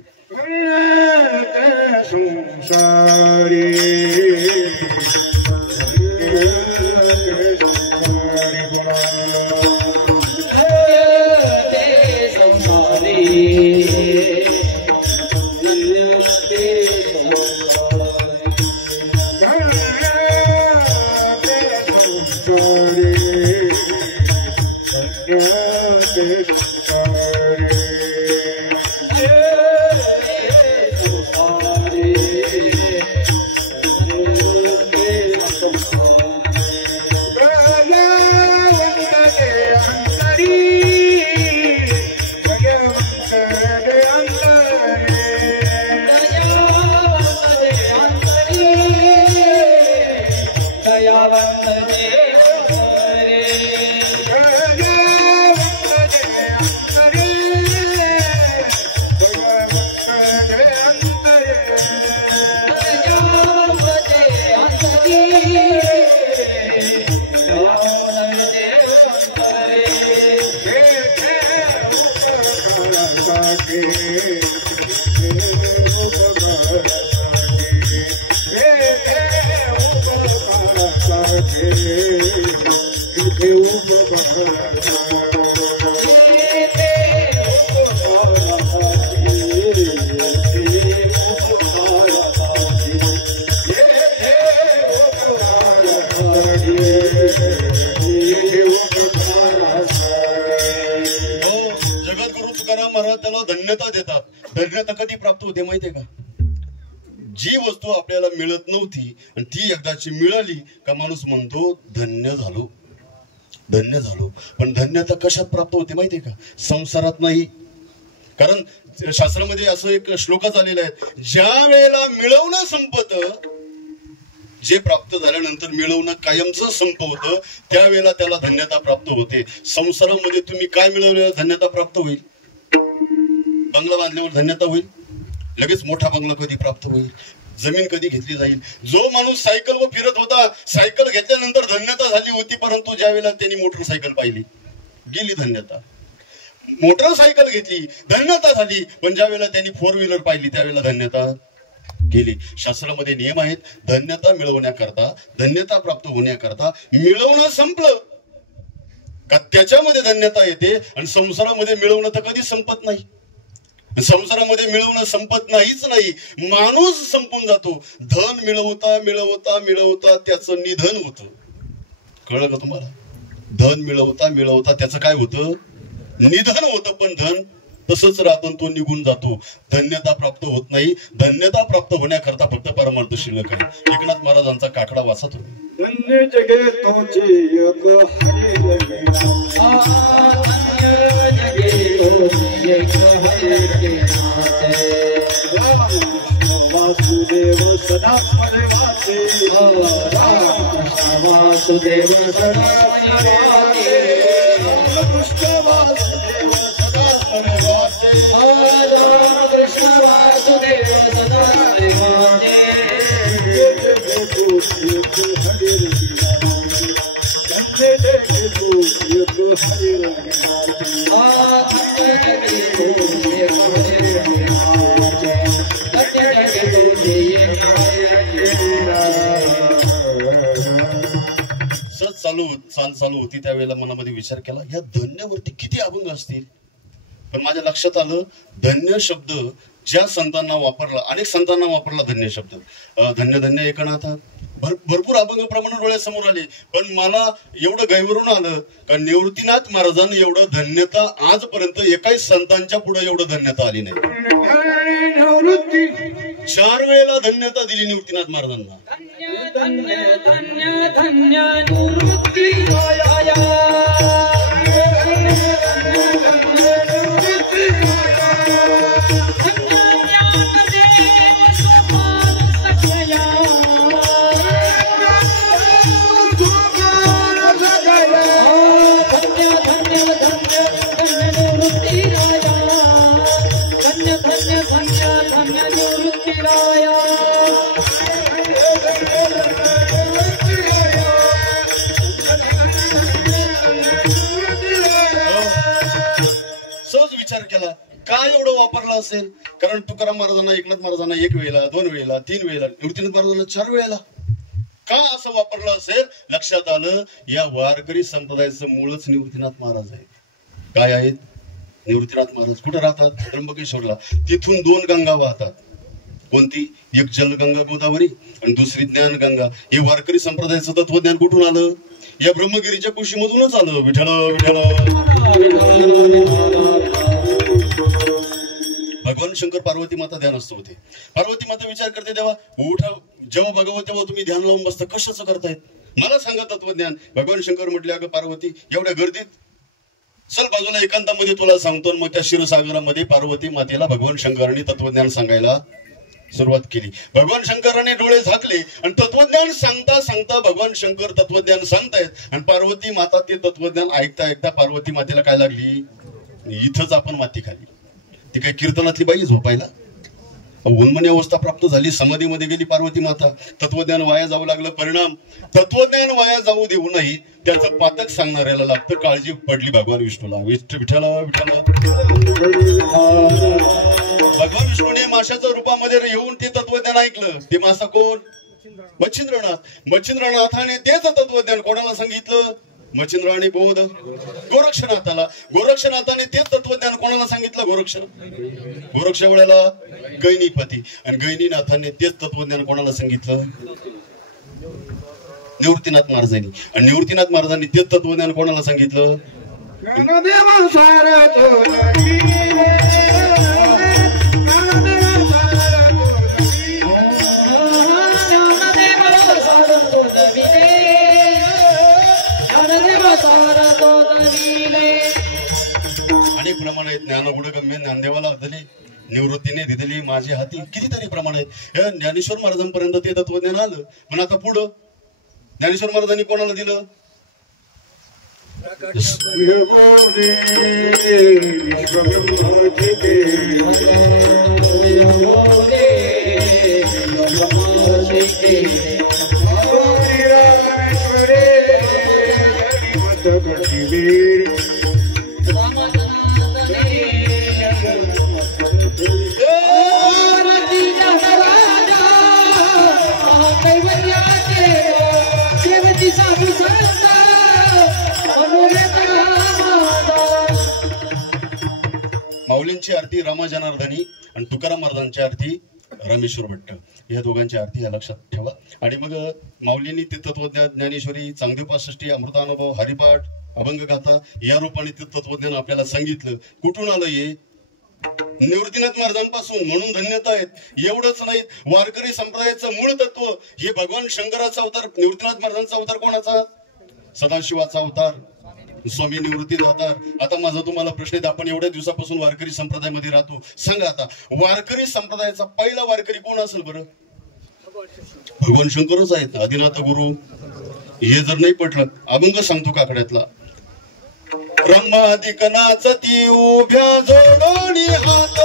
Sorry. त्याला धन्यता देतात. धन्यता कधी प्राप्त होते माहितीये का? जी वस्तू आपल्याला मिळत नव्हती आणि ती एकदाची मिळाली का माणूस म्हणतो धन्य झालो, धन्य झालो. पण धन्यता कशात प्राप्त होते माहितीये का? संसारात नाही. कारण शास्त्रामध्ये असं एक श्लोकच आलेला आहे, ज्या वेळेला मिळवणं संपतं, जे प्राप्त झाल्यानंतर मिळवणं कायमचं संपवतं, त्यावेळेला त्याला धन्यता प्राप्त होते. संसारामध्ये तुम्ही काय मिळवलं धन्यता प्राप्त होईल? बंगला बांधल्यावर धन्यता होईल? लगेच मोठा बंगला कधी प्राप्त होईल? जमीन कधी घेतली जाईल? जो माणूस सायकलवर फिरत होता, सायकल घेतल्यानंतर धन्यता झाली होती, परंतु ज्या वेळेला त्यांनी मोटरसायकल पाहिली गेली धन्यता. मोटरसायकल घेतली धन्यता झाली, पण ज्या वेळेला त्यांनी 4 व्हीलर पाहिली त्यावेळेला धन्यता गेली. शास्त्रामध्ये नियम आहेत, धन्यता मिळवण्याकरता, धन्यता प्राप्त होण्याकरता मिळवणं संपलं का त्याच्यामध्ये धन्यता येते. आणि संसारामध्ये मिळवणं तर कधी संपत नाही. संसारामध्ये मिळवणं संपत नाहीच नाही, माणूस संपून जातो. धन मिळवता मिळवता मिळवता त्याचं निधन होतं. कळलं का तुम्हाला? धन मिळवता मिळवता त्याचं काय होतं? निधन होतं. पण धन तसंच राहतं, तो निघून जातो. धन्यता प्राप्त होत नाही. धन्यता प्राप्त होण्याकरता फक्त परमार्थ शिल्लक आहे. एकनाथ महाराजांचा काकडा वाचा तुम्ही. धन्य जगे तोचे एक हरी लगे, वासुदेव सदा मने वाचे, वासुदेव सदा मने वाचे, कृष्ण वासुदेव सदा मने वाचे, कृष्ण वासुदेव सदा मने वाचे. चालू होती त्यावेळेला मनामध्ये विचार केला, या धन्यवरती किती अभंग असतील. पण माझ्या लक्षात आलं, धन्य शब्द ज्या संतांना वापरला, अनेक संतांना वापरला धन्य शब्द. धन्य धन्य एकनाथात भरपूर अभंग प्रमाण डोळ्यासमोर आले. पण मला एवढं गैवरून आलं का निवृत्तीनाथ महाराजांना एवढं धन्यता आजपर्यंत एकाही संतांच्या पुढे एवढं धन्यता आली नाही. 4 वेळेला धन्यता दिली निवृत्तीनाथ महाराजांना. धन्य धन्य धन्य निवृत्ती राया, काय एवढं वापरलं असेल? कारण तुकाराम महाराजांना, एकनाथ महाराजांना 1 वेळेला, 2 वेळेला, 3 वेळेला, निवृत्तीनाथ महाराजांना 4 वेळेला का असं वापरलं असेल? लक्षात आलं, या वारकरी संप्रदायाचं मूळच निवृत्तीनाथ महाराज आहे. काय आहेत निवृत्तीनाथ महाराज? कुठे राहतात? त्र्यंबकेश्वरला. तिथून 2 गंगा वाहतात. कोणती? एक जलगंगा गोदावरी आणि दुसरी ज्ञान गंगा. हे वारकरी संप्रदायाचं तत्वज्ञान कुठून आलं? या ब्रह्मगिरीच्या कुशीमधूनच आलं. विठ्ठल विठ्ठल. भगवान शंकर पार्वती माता ध्यानस्थ होते. पार्वती माता विचार करते, तेव्हा उठा, जेव्हा बघावं तेव्हा तुम्ही ध्यान लावून बसता, कशाचं करतायत? मला सांगा तत्वज्ञान. भगवान शंकर म्हटले, अगं पार्वती, एवढ्या गर्दीत चल बाजूला एकांतामध्ये तुला सांगतो. मग त्या क्षीरसागरामध्ये पार्वती मातेला भगवान शंकरांनी तत्वज्ञान सांगायला सुरुवात केली. भगवान शंकरांनी डोळे झाकले आणि तत्वज्ञान सांगता सांगता भगवान शंकर तत्वज्ञान सांगतायत आणि पार्वती माता ते तत्वज्ञान ऐकता ऐकता पार्वती मातेला काय लागली? इथंच आपण माती खाली. ती काही कीर्तनातली बाई झोपायला. उन्मनी अवस्था प्राप्त झाली, समाधीमध्ये गेली पार्वती माता. तत्वज्ञान वाया जाऊ लागलं. परिणाम, तत्वज्ञान वाया जाऊ देऊ नये, त्याचं पातक सांगणाऱ्याला लागतं काळजी पडली भगवान विष्णूला. विठ्ठला विठ्ठला भगवान विष्णूने माशाच्या रूपामध्ये येऊन ते तत्वज्ञान ऐकलं. ते मासा कोण? मच्छिंद्रनाथ. मच्छिंद्रनाथाने तेच तत्वज्ञान कोणाला सांगितलं? मच्छिंद्र आणि बोध गोरक्षनाथाला. गोरक्षनाथाने तेच तत्वज्ञान कोणाला सांगितलं? गोरक्ष वेळेला गैनीपती. आणि गैनीनाथाने तेच तत्वज्ञान कोणाला सांगितलं? निवृत्तीनाथ महाराजांनी. आणि निवृत्तीनाथ महाराजांनी तेच तत्वज्ञान कोणाला सांगितलं? अनेक प्रमाण आहेत. ज्ञानगुणगम्य ज्ञानदेवाला दिले, निवृत्तीने दिलेली माझी हाती, कितीतरी प्रमाण आहेत. ज्ञानेश्वर महाराजांपर्यंत ते तत्वज्ञान आलं. पण आता पुढं ज्ञानेश्वर महाराजांनी कोणाला दिलं? माऊलींची आरती रामा जनार्दनी आणि तुकाराम महाराजांची आरती रामेश्वर भट्ट. या दोघांची आरती या लक्षात ठेवा. आणि मग माऊलींनी ते तत्वज्ञान, ज्ञानेश्वरी, चांगदेव 65, अमृतानुभव, हरिपाठ, अभंगगाथा या रूपाने ते तत्वज्ञान आपल्याला सांगितलं. कुठून आलं? हे निवृत्तीनाथ महाराजांपासून. म्हणून धन्यता आहेत. एवढंच नाही, वारकरी संप्रदायाचं मूळ तत्व हे भगवान शंकराचा अवतार. निवृत्तीनाथ महाराजांचा अवतार कोणाचा? सदाशिवाचा अवतार, स्वामी निवृत्ती अवतार. आता माझा तुम्हाला प्रश्न आहे, आपण एवढ्या दिवसापासून वारकरी संप्रदायामध्ये राहतो. सांगा आता, वारकरी संप्रदायाचा पहिला वारकरी कोण असेल बरं? भगवान शंकरच आहेत. आदिनाथ गुरु. हे जर नाही पटलं, अभंग सांगतो काकड्यातला. ब्रह्मादिक नाचती उभ्या जोडोनी हात,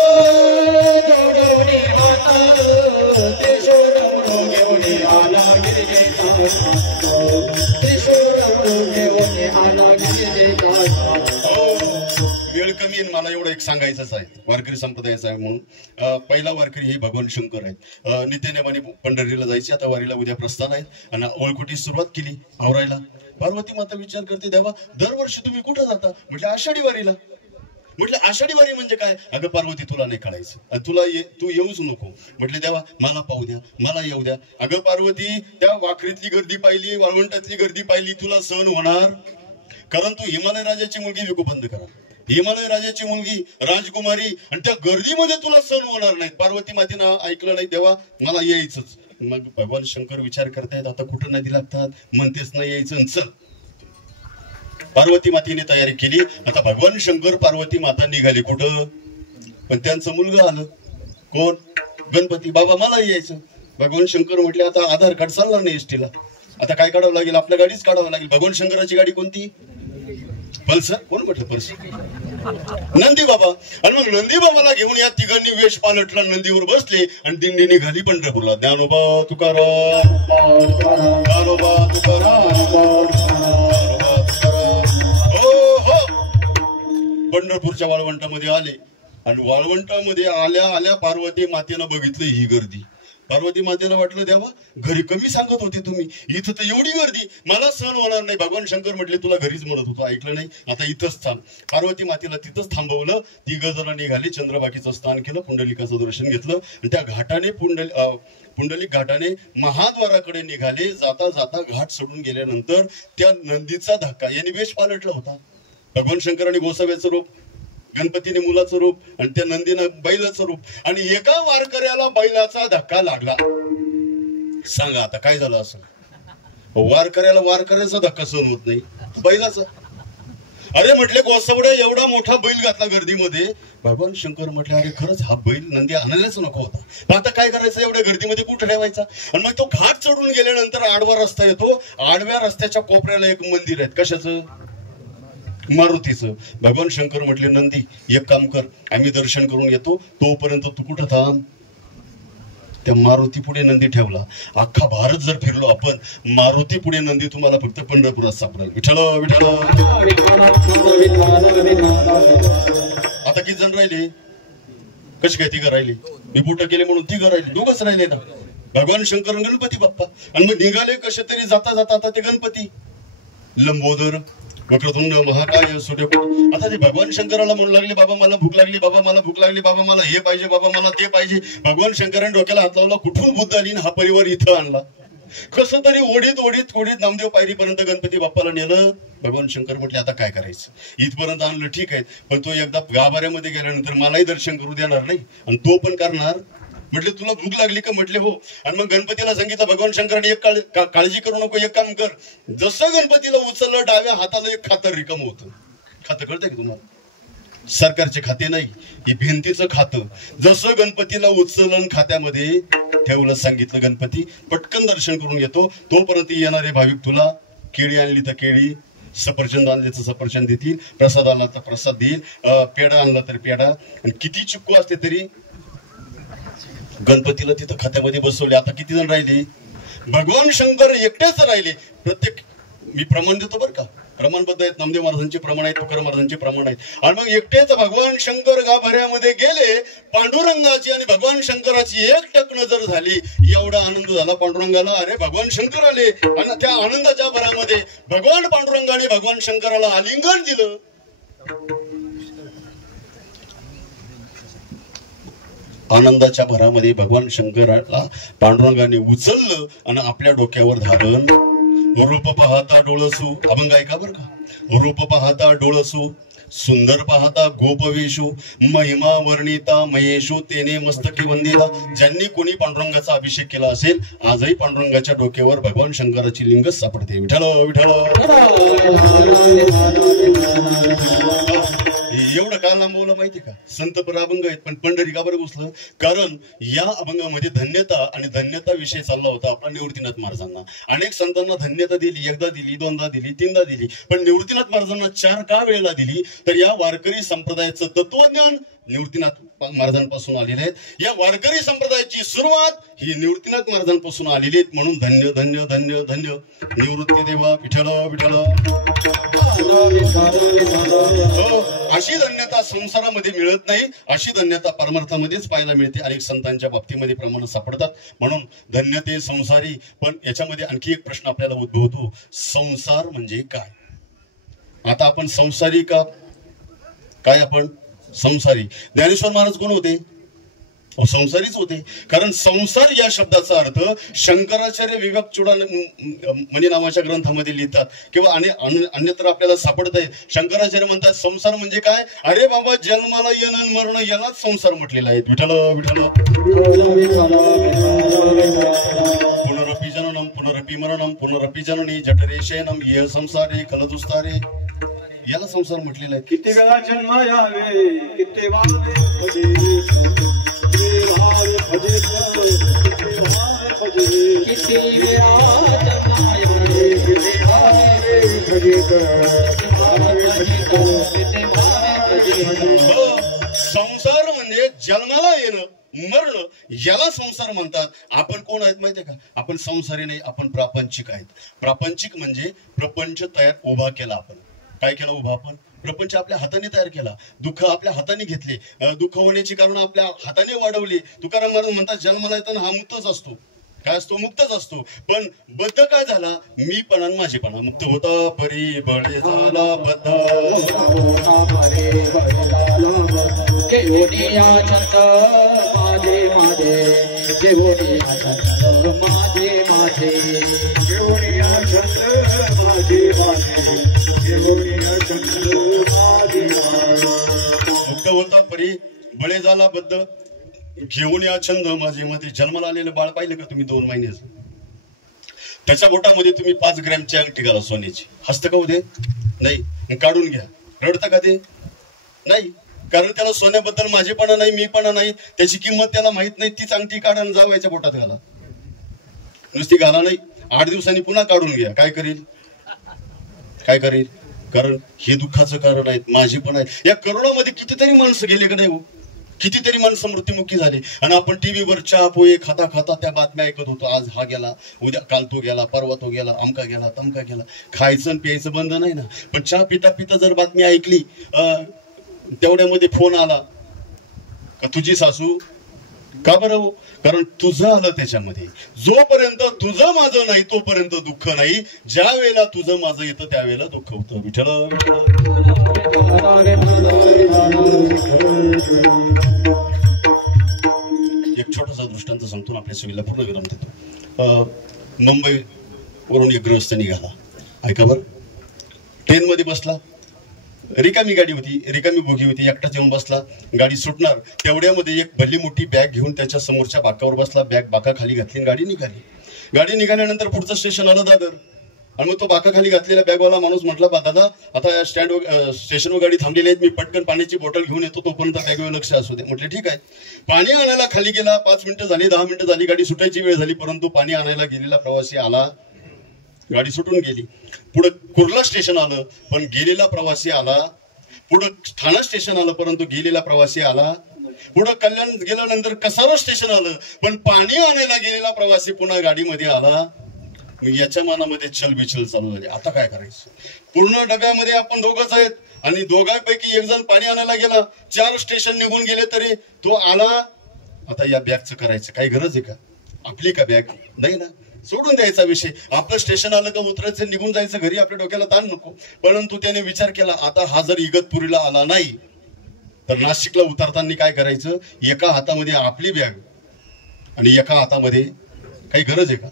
जोडोनी हात, त्रिशूळ घेऊन आला गिरिजेचा, त्रिशूळ घेऊन आला गिरिजेचा. वेळ कमी आहे, मला एवढं एक सांगायचंच आहे. वारकरी संप्रदायाचा आहे म्हणून. पहिला वारकरी हे भगवान शंकर आहेत. नित्यनेमाने पंढरीला जायचे. आता वारीला उद्या प्रस्थान आहे. आणि ओळखुटी सुरुवात केली आवरायला. पार्वती माता विचार करते, देवा दरवर्षी तुम्ही कुठं जाता? म्हटलं आषाढी वारीला. म्हटलं आषाढी वारी म्हणजे काय? अगं पार्वती तुला नाही कळायचं, तू येऊच नको. म्हटले देवा मला पाहू द्या, मला येऊ द्या. अगं पार्वती, त्या वाखरीतली गर्दी पाहिली, वाळवंटातली गर्दी पाहिली, तुला सहन होणार? कारण तू हिमालय राजाची मुलगी विकू बंद करा. हिमालय राजाची मुलगी राजकुमारी, आणि त्या गर्दीमध्ये तुला सहन होणार नाही. पार्वती मातेनं ऐकलं नाही, देवा मला यायचंच. मग भगवान शंकर विचार करतायत, आता कुठं नदी लागतात, म्हणतेच नाही यायचं, चल. पार्वती मातेने तयारी केली. आता भगवान शंकर पार्वती माता निघाली कुठं? पण त्यांचं मुलगा आलं. कोण? गणपती. बाबा मला यायचं. भगवान शंकर म्हटले, आता आधार कार्ड चालणार नाही एसटीला, आता काय काढावं लागेल? आपल्या गाडीच काढावं लागेल. भगवान शंकराची गाडी कोणती? पल्सर. कोण म्हटलं पल्सर? नंदी बाबा. आणि मग नंदी बाबाला घेऊन या तिघांनी वेश पालटला, नंदीवर बसले आणि दिंडी निघाली पंढरपूरला. ज्ञानोबा तुकाराम, ज्ञानोबा तुकाराम. हो, पंढरपूरच्या वाळवंटामध्ये आले. आणि वाळवंटामध्ये आल्या आल्या पार्वती मातेनं बघितलं ही गर्दी. पार्वती मातेला वाटलं, देवा घरी कमी सांगत होते तुम्ही, इथं तर एवढी गर्दी, मला सहन होणार नाही. भगवान शंकर म्हटले, तुला घरीच म्हणत होतो, ऐकलं नाही, आता इथंच थांब. पार्वती मातेला तिथंच थांबवलं. तिघ जण निघाले. चंद्रबाकीचं स्नान केलं, पुंडलिकाचं दर्शन घेतलं. आणि त्या घाटाने पुंडलिक घाटाने महाद्वाराकडे निघाले. जाता जाता घाट सोडून गेल्यानंतर त्या नंदीचा धक्का, यांनी वेश पालटला होता. भगवान शंकराने गोसाव्याचं रूप, गणपतीने मुलाचं रूप, आणि त्या नंदीनं बैलाचं रूप. आणि एका वारकऱ्याला बैलाचा धक्का लागला. सांगा आता काय झालं असं? वारकऱ्याचा धक्का सहन होत नाही, बैलाचा. अरे म्हटले, गोसावड्या एवढा मोठा बैल घातला गर्दीमध्ये. भगवान शंकर म्हटले, अरे खरंच हा बैल नंदी आणायलाच नको होता. पण आता काय करायचं? एवढ्या गर्दीमध्ये कुठे ठेवायचा? आणि मग तो घाट चढून गेल्यानंतर आडवा रस्ता येतो. आडव्या रस्त्याच्या कोपऱ्याला एक मंदिर आहे. कशाचं? मारुतीचं. भगवान शंकर म्हटले, नंदी एक काम कर, आम्ही दर्शन करून येतो, तोपर्यंत तू कुठं थांब? त्या मारुती पुढे नंदी ठेवला. अख्खा भारत जर फिरलो आपण, मारुती पुढे नंदी तुम्हाला फक्त पंढरपुरात सापडेल. विठ्ठल विठ्ठल. आता किती जण राहिले? कशी काय तिघं राहिली? मी बोट केले म्हणून तिघं राहिली, दोघच राहिले ना. भगवान शंकर गणपती बाप्पा. आणि मग निघाले कसे तरी जाता जाता आता ते गणपती. लंबोदर, वक्रतुंड, महाकाय, सूर्यकोट. आता ते भगवान शंकराला म्हणू लागले, बाबा मला भूक लागली, बाबा मला भूक लागली, बाबा मला हे पाहिजे, बाबा मला ते पाहिजे. भगवान शंकराने डोक्याला हात लावला, कुठून बुद्ध आली हा परिवार इथं आणला. कसं तरी ओढीत ओढीत ओढीत नामदेव पायरीपर्यंत गणपती बाप्पाला नेलं. भगवान शंकर म्हटले आता काय करायचं, इथपर्यंत आणलं ठीक आहे, पण तो एकदा गाभाऱ्यामध्ये गेल्यानंतर मलाही दर्शन करू देणार नाही आणि तो पण करणार. म्हटले तुला भूक लागली का? म्हटले हो. आणि मग गणपतीला सांगितलं भगवान शंकराने, एक काळजी करू नको, एक काम कर. जसं गणपतीला उचललं डाव्या हाताला एक खातं रिकाम होतं. खातं कळतंय की तुम्हाला? सरकारचे खाते नाही, ही भिंतीचं खातं. जसं गणपतीला उचललं खात्यामध्ये ठेवलं, सांगितलं गणपती पटकन दर्शन करून येतो. तोपर्यंत येणारे भाविक तुला केळी आणली तर केळी, सफरचंद आणले तर सफरचंद देतील, प्रसाद आणला तर प्रसाद देईल, पेढा आणला तर पेढा. आणि किती चिक्कू असते तरी गणपतीला तिथं खात्यामध्ये बसवले. आता किती जण राहिले? भगवान शंकर एकटेच राहिले. प्रत्येक मी प्रमाण देतो बरं का, प्रमाणबद्ध आहेत, नामदेव महाराजांचे प्रमाण आहेत, तुकाराम महाराजांचे प्रमाण आहेत. आणि मग एकटेच भगवान शंकर गाभाऱ्यामध्ये गेले. पांडुरंगाची आणि भगवान शंकराची एकटक नजर झाली. एवढा आनंद झाला पांडुरंगाला, अरे भगवान शंकर आले. आणि त्या आनंदाच्या भरामध्ये भगवान पांडुरंगाने भगवान शंकराला आलिंगन दिलं. आनंदाच्या भरामध्ये भगवान शंकराला पांडुरंगाने उचललं आणि आपल्या डोक्यावर धारण. रूप पाहता डोळसू, अभंग ऐका बरं का. रूप पाहता डोळसू, सुंदर पाहता गोपवेशू, महिमा वर्णिता महेशू, तेने मस्तकी वंदिता. ज्यांनी कोणी पांडुरंगाचा अभिषेक केला असेल, आजही पांडुरंगाच्या डोक्यावर भगवान शंकराची लिंगच सापडते. विठ्ठल विठ्ठल. एवढं का लांबवलं माहिती का? संत अभंग आहेत, पण पंढरी का बरं घुसलं? कारण या अभंगामध्ये धन्यता आणि धन्यता विषय चालला होता आपला निवृत्तीनाथ महाराजांना. अनेक संतांना धन्यता दिली, एकदा दिली, दोनदा दिली, तीनदा दिली, पण निवृत्तीनाथ महाराजांना 4 का वेळेला दिली? तर या वारकरी संप्रदायाचं तत्वज्ञान निवृत्तीनाथ महाराजांपासून आलेले आहेत. या वारकरी संप्रदायाची सुरुवात ही निवृत्तीनाथ महाराजांपासून आलेली आहे. म्हणून धन्य धन्य धन्य धन्य निवृत्ती देवा विठ्ठल विठ्ठल. अशी धन्यता संसारामध्ये मिळत नाही, अशी धन्यता परमार्थामध्येच पाहायला मिळते. अनेक संतांच्या बाबतीमध्ये प्रमाण सापडतात. म्हणून धन्यते संसारी. पण याच्यामध्ये आणखी एक प्रश्न आपल्याला उद्भवतो, संसार म्हणजे काय? आता आपण संसारी का काय? आपण संसारी. ज्ञानेश्वर महाराज कोण होते? संसारीच होते. कारण संसार या शब्दाचा अर्थ शंकराचार्य विवेक चूडामणी नावाच्या ग्रंथामध्ये लिहितात किंवा अन्यत्र आपल्याला सापडत आहे. शंकराचार्य म्हणतात संसार म्हणजे काय? अरे बाबा, जन्माला येणं मरण यालाच संसार म्हटलेला आहे. विठ्ठल विठ्ठल. पुनरपि जननम पुनरपि मरणम पुनरपि जननी जठरे शयनम ये संसारे खलदुस्तारे, याला संसार म्हटलेला आहे. किती वेळा जन्म यावे, किती वारे संसार म्हणजे जन्माला येणं मरण, याला संसार म्हणतात. आपण कोण आहेत माहितीये का? आपण संसारी नाही, आपण प्रापंचिक आहेत. प्रापंचिक म्हणजे प्रपंच तयार उभा केला. आपण काय केलं उभा? आपण प्रपंच आपल्या हाताने तयार केला. दुःख आपल्या हाताने घेतले, दुःख होण्याची कारण आपल्या हाताने वाढवली. तुकाराम महाराज म्हणतात जन्माला येताना हा मुक्तच असतो. काय असतो? मुक्तच असतो. पण बद्ध काय झाला? मी पण आणि माझेपणा. मुक्त होता परी बळे झाला बद्ध. मुक्त होता परी बळे झाला बद्ध, घेऊन या छंद माझे मध्ये. जन्माला आलेलं बाळ पाहिलं का तुम्ही? 2 महिन्याचं. त्याच्या बोटामध्ये तुम्ही 5 ग्रॅमची अंगठी घाला सोन्याची. हसतं का उदे? नाही. काढून घ्या. रडतं का ते? नाही. कारण त्याला सोन्याबद्दल माझेपणा नाही, मीपणा नाही, त्याची किंमत त्याला माहित नाही. तीच अंगठी काढा आणि जावायच्या बोटात घाला. नुसती घाला नाही, 8 दिवसांनी पुन्हा काढून घ्या. काय करील? काय करील? कारण हे दुःखाचं कारण आहेत, माझे पण आहेत. या करोनामध्ये कितीतरी माणसं गेले का नाही हो? कितीतरी माणसं मृत्युमुखी झाली आणि आपण टीव्हीवर चहा पोहे खाता खाता त्या बातम्या ऐकत होतो. आज हा गेला, उद्या काल तो गेला, परवा तो गेला, अमका गेला, तमका गेला. खायचं आणि प्यायचं बंद नाही ना, पण चहा पिता पिता जर बातमी ऐकली, तेवढ्यामध्ये फोन आला का तुझी सासू, का बरं हो? कारण तुझं आलं त्याच्यामध्ये. जोपर्यंत तुझं माझं नाही तोपर्यंत दुःख नाही, ज्या वेळेला तुझं माझं येतं त्यावेळेला दुःख होतं. विठ्ठल एक छोटासा दृष्टांत सांगतो, आपल्या सगळीला पूर्ण विराम देतो. मुंबई वरून एक गृहस्थ निघाला, ऐका बरं. ट्रेन मध्ये बसला, रिकामी गाडी होती, रिकामी बोगी होती, एकटाच येऊन बसला. गाडी सुटणार तेवढ्यामध्ये एक भली मोठी बॅग घेऊन त्याच्या समोरच्या बाकावर बसला. बॅग बाका खाली घातली, गाडी निघाली. गाडी निघाल्यानंतर पुढचं स्टेशन आलं दादर, आणि मग तो बाका खाली घातलेला बॅगवाला माणूस म्हटला, दादा आता स्टेशनवर गाडी थांबलेली आहे, मी पटकन पाण्याची बॉटल घेऊन येतो, तोपर्यंत बॅगवर लक्ष असू दे. म्हटले ठीक आहे. पाणी आणायला खाली गेला. 5 मिनिटं झाली, 10 मिनिटं झाली, गाडी सुटायची वेळ झाली, परंतु पाणी आणायला गेलेला प्रवासी आला, गाडी सुटून गेली. पुढे कुर्ला स्टेशन आलं, पण गेलेला प्रवासी आला. पुढं ठाणा स्टेशन आलं, परंतु गेलेला प्रवासी आला. पुढं कल्याण गेल्यानंतर कसारा स्टेशन आलं, पण पाणी आणायला गेलेला प्रवासी पुन्हा गाडीमध्ये आला. याच्या मनामध्ये चलबिचल चालू झाली. आता काय करायचं? पूर्ण डब्यामध्ये आपण दोघंच आहेत आणि दोघांपैकी एक जण पाणी आणायला गेला. 4 स्टेशन निघून गेले तरी तो आला. आता या बॅगचं करायचं काही गरज आहे का? आपली का बॅग? नाही ना, सोडून द्यायचा विषय. आपलं स्टेशन आलं का उतरायचं, निघून जायचं घरी, आपल्या डोक्याला ताण नको. परंतु त्याने विचार केला, आता हा जर इगतपुरीला आला नाही तर नाशिकला उतरताना काय करायचं? एका हातामध्ये आपली बॅग आणि एका हातामध्ये, काही गरज आहे का?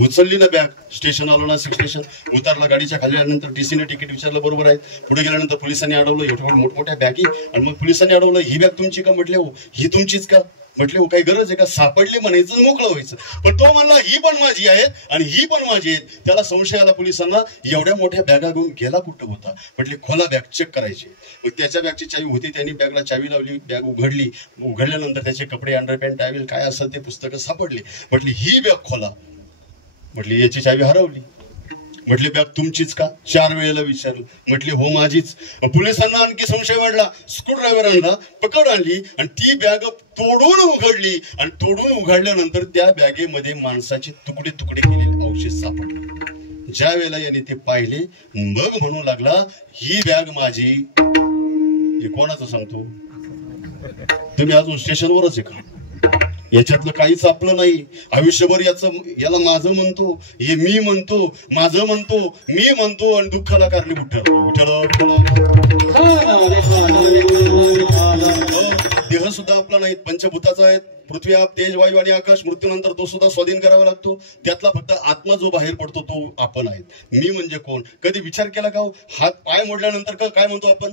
उचलली ना बॅग. स्टेशन आलो, नाशिक स्टेशन उतरला, गाडीच्या खाली आल्यानंतर टीसीने तिकीट विचारलं, बरोबर आहे. पुढे गेल्यानंतर पोलिसांनी अडवलं, एवढ्या मोठमोठ्या बॅगी, आणि मग पोलिसांनी अडवलं, ही बॅग तुमची का? म्हटले हो. ही तुमचीच का? म्हटले हो. काही गरज आहे का? सापडली म्हणायचं, मोकळं व्हायचं. पण तो म्हणला ही पण माझी आहेत आणि ही पण माझी आहेत. त्याला संशय आला पोलिसांना, एवढ्या मोठ्या बॅगा घेऊन गेला कुठं होता? म्हटले खोला बॅग, चेक करायची. मग त्याच्या बॅगची चावी होती, त्यांनी बॅगला चावी लावली, बॅग उघडली. उघडल्यानंतर त्याचे कपडे, अंडरपॅन्ट, टावेल काय असेल ते पुस्तकं सापडली. म्हटली ही बॅग खोला. म्हटली याची चावी हरवली. म्हटली बॅग तुमचीच का? 4 वेळेला विचारलं. म्हटली हो माझीच. पोलिसांना आणखी संशय वाढला. स्क्रूड्रायव्हर आणला, पकड आणली आणि ती बॅग तोडून उघडली. आणि तोडून उघडल्यानंतर त्या बॅगेमध्ये माणसाचे तुकडे तुकडे केलेले अवशेष सापडले. ज्या वेळेला याने ते पाहिले, मग म्हणू लागला ही बॅग माझी. हे कोणाचं सांगतो? तुम्ही अजून स्टेशनवरच आहे का? याच्यातलं काहीच आपलं नाही. आयुष्यभर याला माझं म्हणतो, हे मी म्हणतो, माझं म्हणतो, मी म्हणतो, आणि दुःखाला कारणीभूत ठरतो. देह सुद्धा आपला नाही, पंचभूताचा आहे. पृथ्वी, आप, तेज, वायू आणि आकाश. मृत्यूनंतर तो सुद्धा स्वाधीन करावा लागतो. त्यातला फक्त आत्मा जो बाहेर पडतो तो आपण आहे. मी म्हणजे कोण? कधी विचार केला का? हात पाय मोडल्यानंतर काय म्हणतो आपण?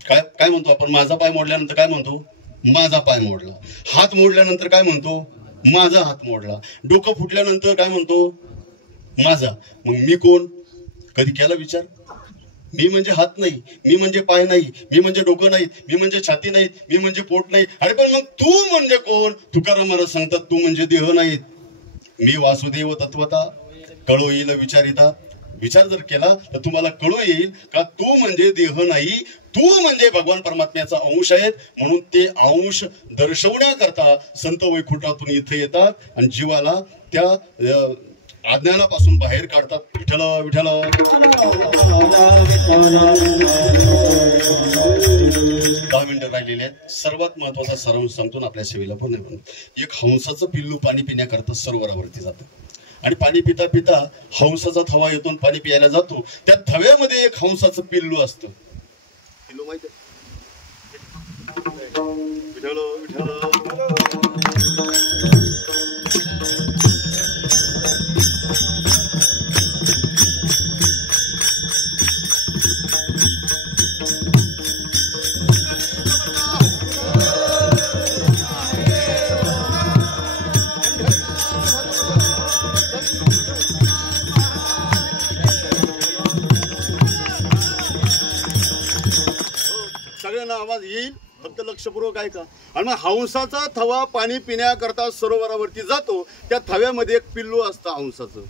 काय म्हणतो आपण? माझा पाय मोडल्यानंतर काय म्हणतो? माझा पाय मोडला. हात मोडल्यानंतर काय म्हणतो? माझा हात मोडला. डोकं फुटल्यानंतर काय म्हणतो? माझा. मग मी कोण? कधी केला विचार? मी म्हणजे हात नाही, मी म्हणजे पाय नाही, मी म्हणजे डोकं नाही, मी म्हणजे छाती नाही, मी म्हणजे पोट नाही. अरे पण मग तू म्हणजे कोण? तुकाराम महाराज सांगतात तू म्हणजे देह नाहीत. मी वासुदेव तत्वता, कळो येईल विचारिता. विचार जर केला तर तुम्हाला कळू येईल का तू म्हणजे देह नाही, तू म्हणजे भगवान परमात्म्याचा अंश आहेत. म्हणून ते अंश दर्शवण्याकरता संत वैकुंठातून इथे येतात आणि जीवाला त्या अज्ञानापासून बाहेर काढतात. विठ्ठल विठ्ठल. 10 मिनिटं राहिलेली आहेत. सर्वात महत्वाचा सारांश सांगतो आपल्या सेवेला पण. एक हंसाचं पिल्लू पाणी पिण्याकरता सरोवरावरती जातं आणि पाणी पिता पिता हंसाचा थवा येतो, पाणी पियायला जातो. त्या थव्यामध्ये एक हंसाचं पिल्लू असतं. पिल्लू माहिती आहे? विठ्ठल विठ्ठल. सगळ्यांना आवाज येईल, फक्त लक्षपूर्वक ऐका. आणि मग हंसाचा थवा पाणी पिण्याकरता सरोवरावरती जातो. त्या थव्यामध्ये एक पिल्लू असतं हंसाचं.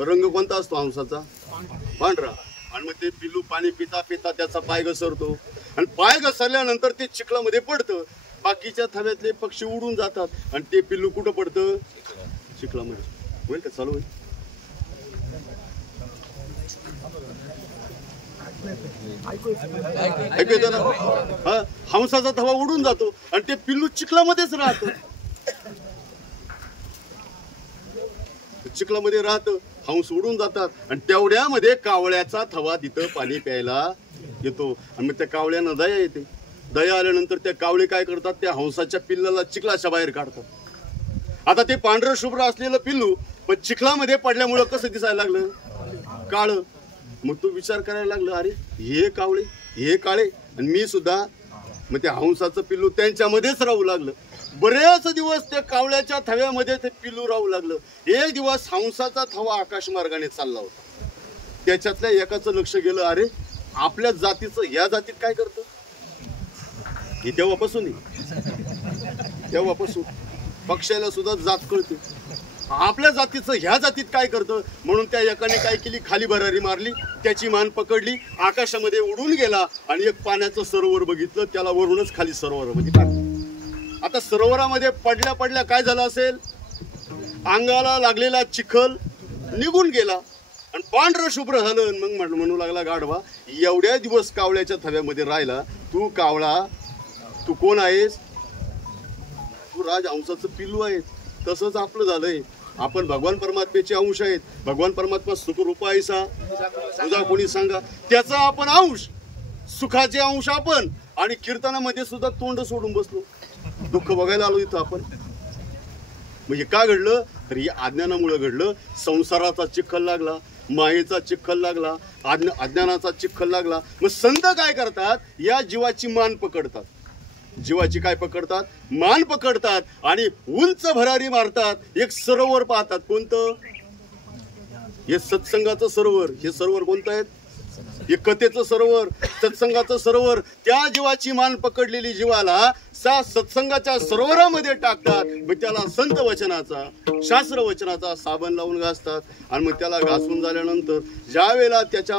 रंग कोणता असतो हंसाचा? पांढरा. आणि मग ते पिल्लू पाणी पिता पिता त्याचा पाय घसरतो आणि पाय घसरल्यानंतर ते चिखलामध्ये पडतं. बाकीच्या थव्यातले पक्षी उडून जातात आणि ते पिल्लू कुठं पडतं? चिखलामध्ये. होईल का? चालू होईल. ऐकू येतं ना? हा, हंसाचा थवा उडून जातो आणि ते पिल्लू चिखलामध्येच राहतं. चिखलामध्ये राहतं, हंस उडून जातात आणि तेवढ्यामध्ये कावळ्याचा थवा तिथं पाणी प्यायला येतो. आणि मग त्या कावळ्यांना दया येते. दया आल्यानंतर त्या कावळे काय करतात? त्या हंसाच्या पिल्लाला चिखलाच्या बाहेर काढतात. आता ते पांढरं शुभ्र असलेलं पिल्लू पण चिखलामध्ये पडल्यामुळं कसं दिसायला लागलं? काळं. मग तो विचार करायला लागला, अरे हे कावळे, हे काळे आणि मी सुद्धा. मग त्या हंसाचं पिल्लू त्यांच्यामध्येच राहू लागलं. बरेच दिवस त्या कावळ्याच्या थव्यामध्ये ते पिल्लू राहू लागलं. एक दिवस हंसाचा थवा आकाश मार्गाने चालला होता. त्याच्यातल्या एकाचं लक्ष गेलं, अरे आपल्या जातीचं या जातीत काय करतं? हे तेव्हापासून पक्षाला सुद्धा जात कळते. आपल्या जातीचं ह्या जातीत काय करतं? म्हणून त्या एकाने काय केली? खाली भरारी मारली, त्याची मान पकडली, आकाशामध्ये उडून गेला आणि एक पाण्याचं सरोवर बघितलं. त्याला वरूनच खाली सरोवरामध्ये टाकलं. आता सरोवरामध्ये पडल्या पडल्या काय झालं असेल? अंगाला लागलेला चिखल निघून गेला आणि पांढरं शुभ्र झालं. मग म्हणू लागला गाढवा, एवढ्या दिवस कावळ्याच्या थव्यामध्ये राहिला तू कावळा, तू कोण आहेस? तू राजहंसाचं पिल्लू आहेस. तसंच आपलं झालंय. आपण भगवान परमात्म्याचे अंश आहेत. भगवान परमात्मा सुखरूप आहेसा तुझा कोणी सांगा? त्याचा आपण अंश, सुखाचे अंश आपण. आणि कीर्तनामध्ये सुद्धा तोंड सोडून बसलो. दुःख बघायला आलो इथं आपण. म्हणजे का घडलं? तर हे अज्ञानामुळे घडलं. संसाराचा चिखल लागला, मायेचा चिखल लागला, अज्ञानाचा चिखल लागला. मग संत काय करतात? या जीवाची मान पकडतात. जीवाची काय पकडतात? मान पकडतात आणि उंच भरारी मारतात. एक सरोवर पाहतात. कोणतं? हे सत्संगाचं सरोवर. हे सरोवर कोणतं आहे? हे कथेचं सरोवर, सत्संगाचं सरोवर. त्या जीवाची मान पकडलेली जीवाला सत्संगाच्या सरोवरामध्ये टाकतात. मग त्याला संत वचनाचा, शास्त्र वचनाचा साबण लावून घासतात. आणि मग त्याला घासून झाल्यानंतर ज्या वेळेला त्याच्या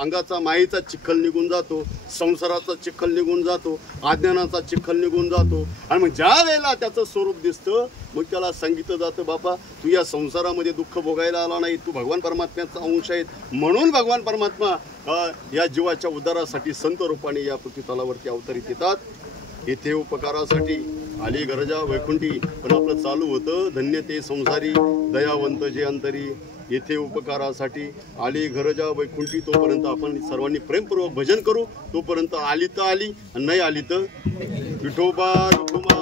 अंगाचा मायेचा चिखल निघून जातो, संसाराचा चिखल निघून जातो, अज्ञानाचा चिखल निघून जातो आणि मग ज्या वेळेला त्याचं स्वरूप दिसतं, मग त्याला सांगितलं जातं, बापा तू या संसारामध्ये दुःख भोगायला आला नाही, तू भगवान परमात्म्याचा अंश आहे. म्हणून भगवान परमात्मा या जीवाच्या उद्धारासाठी संत रूपाने या पृथ्वीतलावरती अवतरित येतात. येथे उपकारासाठी आली गरजा वैकुंठी. पण आपलं चालू होतं, धन्य ते संसारी दयावंत जे अंतरी. येथे उपकारासाठी आली गरजा वैकुंठी. तोपर्यंत आपण सर्वांनी प्रेमपूर्वक भजन करू. तोपर्यंत आली तर आली, नाही आली तर विठोबा रुक्माई.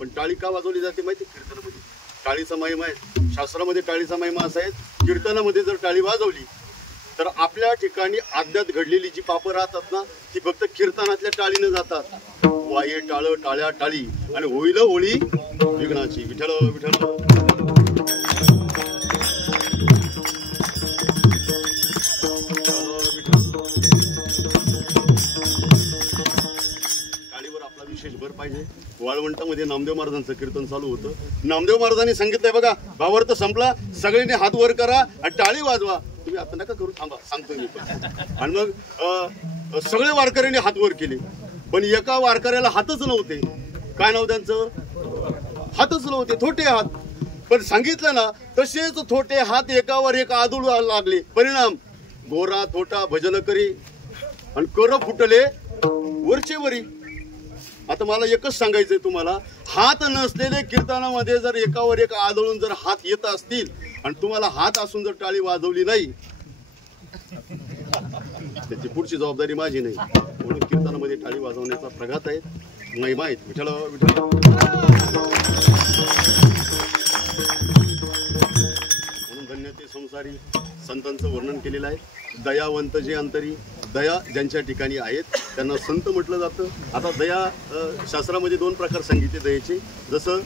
पण टाळी का वाजवली जाते माहिती? कीर्तनामध्ये टाळीचा महिमा आहे. शास्त्रामध्ये टाळीचा महिमा असा आहे, कीर्तनामध्ये जर टाळी वाजवली तर आपल्या ठिकाणी अद्यात घडलेली जी पापं राहतात ना, ती फक्त कीर्तनातल्या टाळीने जातात. वाये टाळ टाळ्या टाळी आणि होईल होळी विघ्नाची. विठ्ठल विठ्ठल. भर पाहिजे. वाळवंटामध्ये नामदेव महाराजांचं कीर्तन चालू होतं. नामदेव महाराजांनी सांगितलंय बघा, भावार्थ संपला, सगळ्यांनी हात वर करा आणि टाळी वाजवा. तुम्ही आता नका करू, थांबा सांगतो मी. आणि मग सगळे वारकऱ्यांनी हात वर केले, पण एका वारकऱ्याला हातच नव्हते. काय नाव त्यांचं? हातच नव्हते, थोटे हात. पण सांगितलं ना तसेच थोटे हात एकावर एक आदळू लागले. परिणाम गोरा थोटा भजन करी आणि कर फुटले वरचे वरी. आता मला एकच सांगायचंय तुम्हाला, हात नसलेले कीर्तनामध्ये जर एकावर एक आदळून जर हात येत असतील आणि तुम्हाला हात असून जर टाळी वाजवली नाही, त्याची पुढची जबाबदारी माझी नाही. म्हणून कीर्तनामध्ये टाळी वाजवण्याचा प्रघात आहे, महिमा आहेत. विठ्ठल विठ्ठल. म्हणून धन्य ते संसारी संतांचं वर्णन केलेलं आहे. दयावंत जे अंतरी, दया ज्यांच्या ठिकाणी आहेत त्यांना संत म्हटलं जातं. आता दया शास्त्रामध्ये दोन प्रकार सांगितले दयेचे. जसं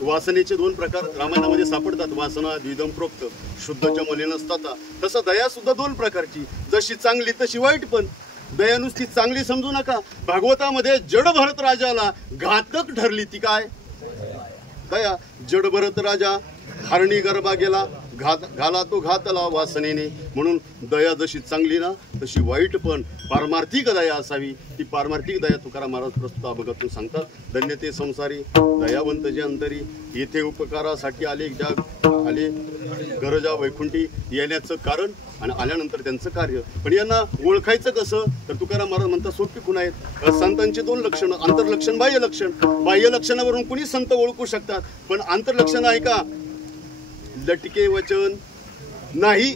वासनेचे दोन प्रकार रामायणामध्ये सापडतात, वासना द्विदम प्रोक्त, शुद्धच्या मलिन असतात. तसं दया सुद्धा दोन प्रकारची, जशी चांगली तशी वाईट. पण दया नुसती चांगली समजू नका. भागवतामध्ये जड भरत राजाला घातक ठरली ती काय दया. जड भरत राजा हरणी गर्भा गेला, घाला तो घातला वासनेने. म्हणून दया जशी चांगली ना तशी वाईट पण पारमार्थिक दया असावी. ती पारमार्थिक दया तुकाराम महाराज प्रस्तुत अभंगातून सांगतात. धन्य ते संसारी दयावंत जे अंतरी, येथे उपकारासाठी आले गरजा वैकुंठी. येण्याचं कारण आणि आल्यानंतर त्यांचं कार्य. पण यांना ओळखायचं कसं तर तुकाराम महाराज म्हणतात सोपी खुण आहेत. संतांची दोन लक्षणं, आंतरलक्षण बाह्य लक्षण. बाह्य लक्षणावरून कुणी संत ओळखू शकतात, पण आंतरलक्षण आहे का? लटके वचन नाही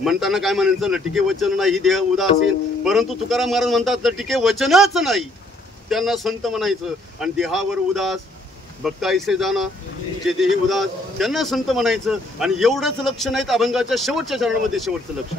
म्हणताना काय म्हणायचं? लटके वचन नाही देह उदासीन. परंतु तुकाराम महाराज म्हणतात लटके वचनच नाही त्यांना संत म्हणायचं. आणि देहावर उदास भक्ताईसे जाणा जे देही उदास त्यांना संत म्हणायचं. आणि एवढंच लक्षण आहेत अभंगाच्या शेवटच्या चरणामध्ये. शेवटचं लक्षण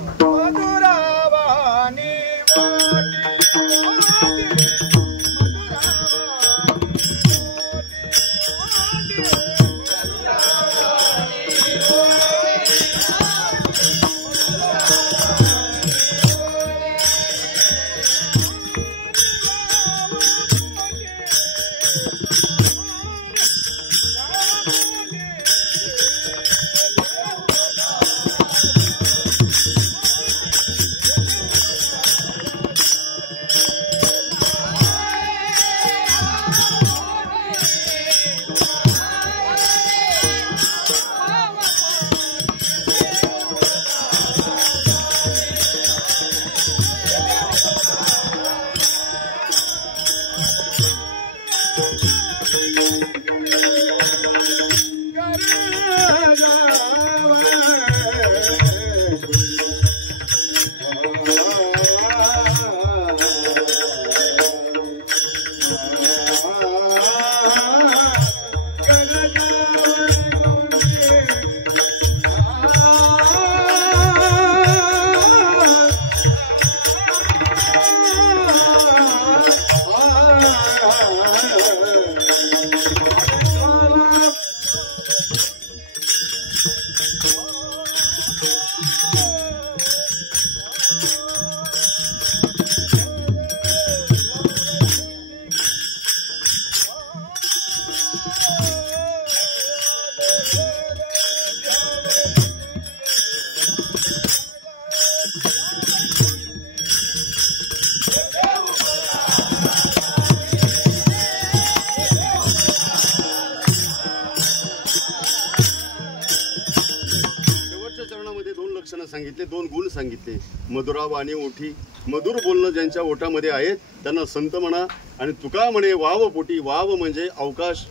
सांगितले, दोन गुण सांगितले. मधुरा वाणी ओठी, मधुर बोलणं ज्यांच्या ओठामध्ये आहेत त्यांना संत म्हणा. आणि तुका म्हणे वाव पोटी, वाव म्हणजे अवकाश,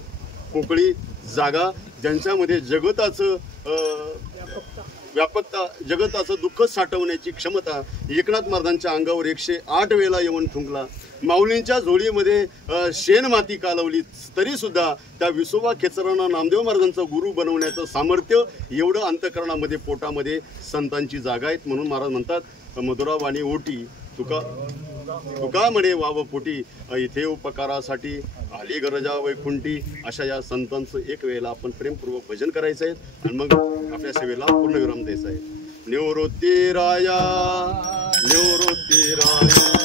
पोकळी, जागा, ज्यांच्यामध्ये जगताचं व्यापकता, जगताचं दुःख साठवण्याची क्षमता. एकनाथ महाराजांच्या अंगावर 108 वेळा येऊन ठुंकला. माऊलींच्या झोळीमध्ये शेण माती कालवली तरी सुद्धा त्या विसोबा खेचरांना नामदेव महाराजांचा गुरु बनवण्याचं सामर्थ्य एवढं अंतःकरणामध्ये पोटामध्ये संतांची जागा आहेत. म्हणून महाराज म्हणतात मधुरा वाणी ओटी, तुका म्हणे वाव पोटी, इथे उपकारासाठी आली गरजा वैकुंठी. अशा या संतांचं एक वेळेला आपण प्रेमपूर्वक भजन करायचं आहे आणि मग आपल्या सेवेला पूर्णविराम द्यायचा आहे. निवृत्ती राया, निवृत्ती राया.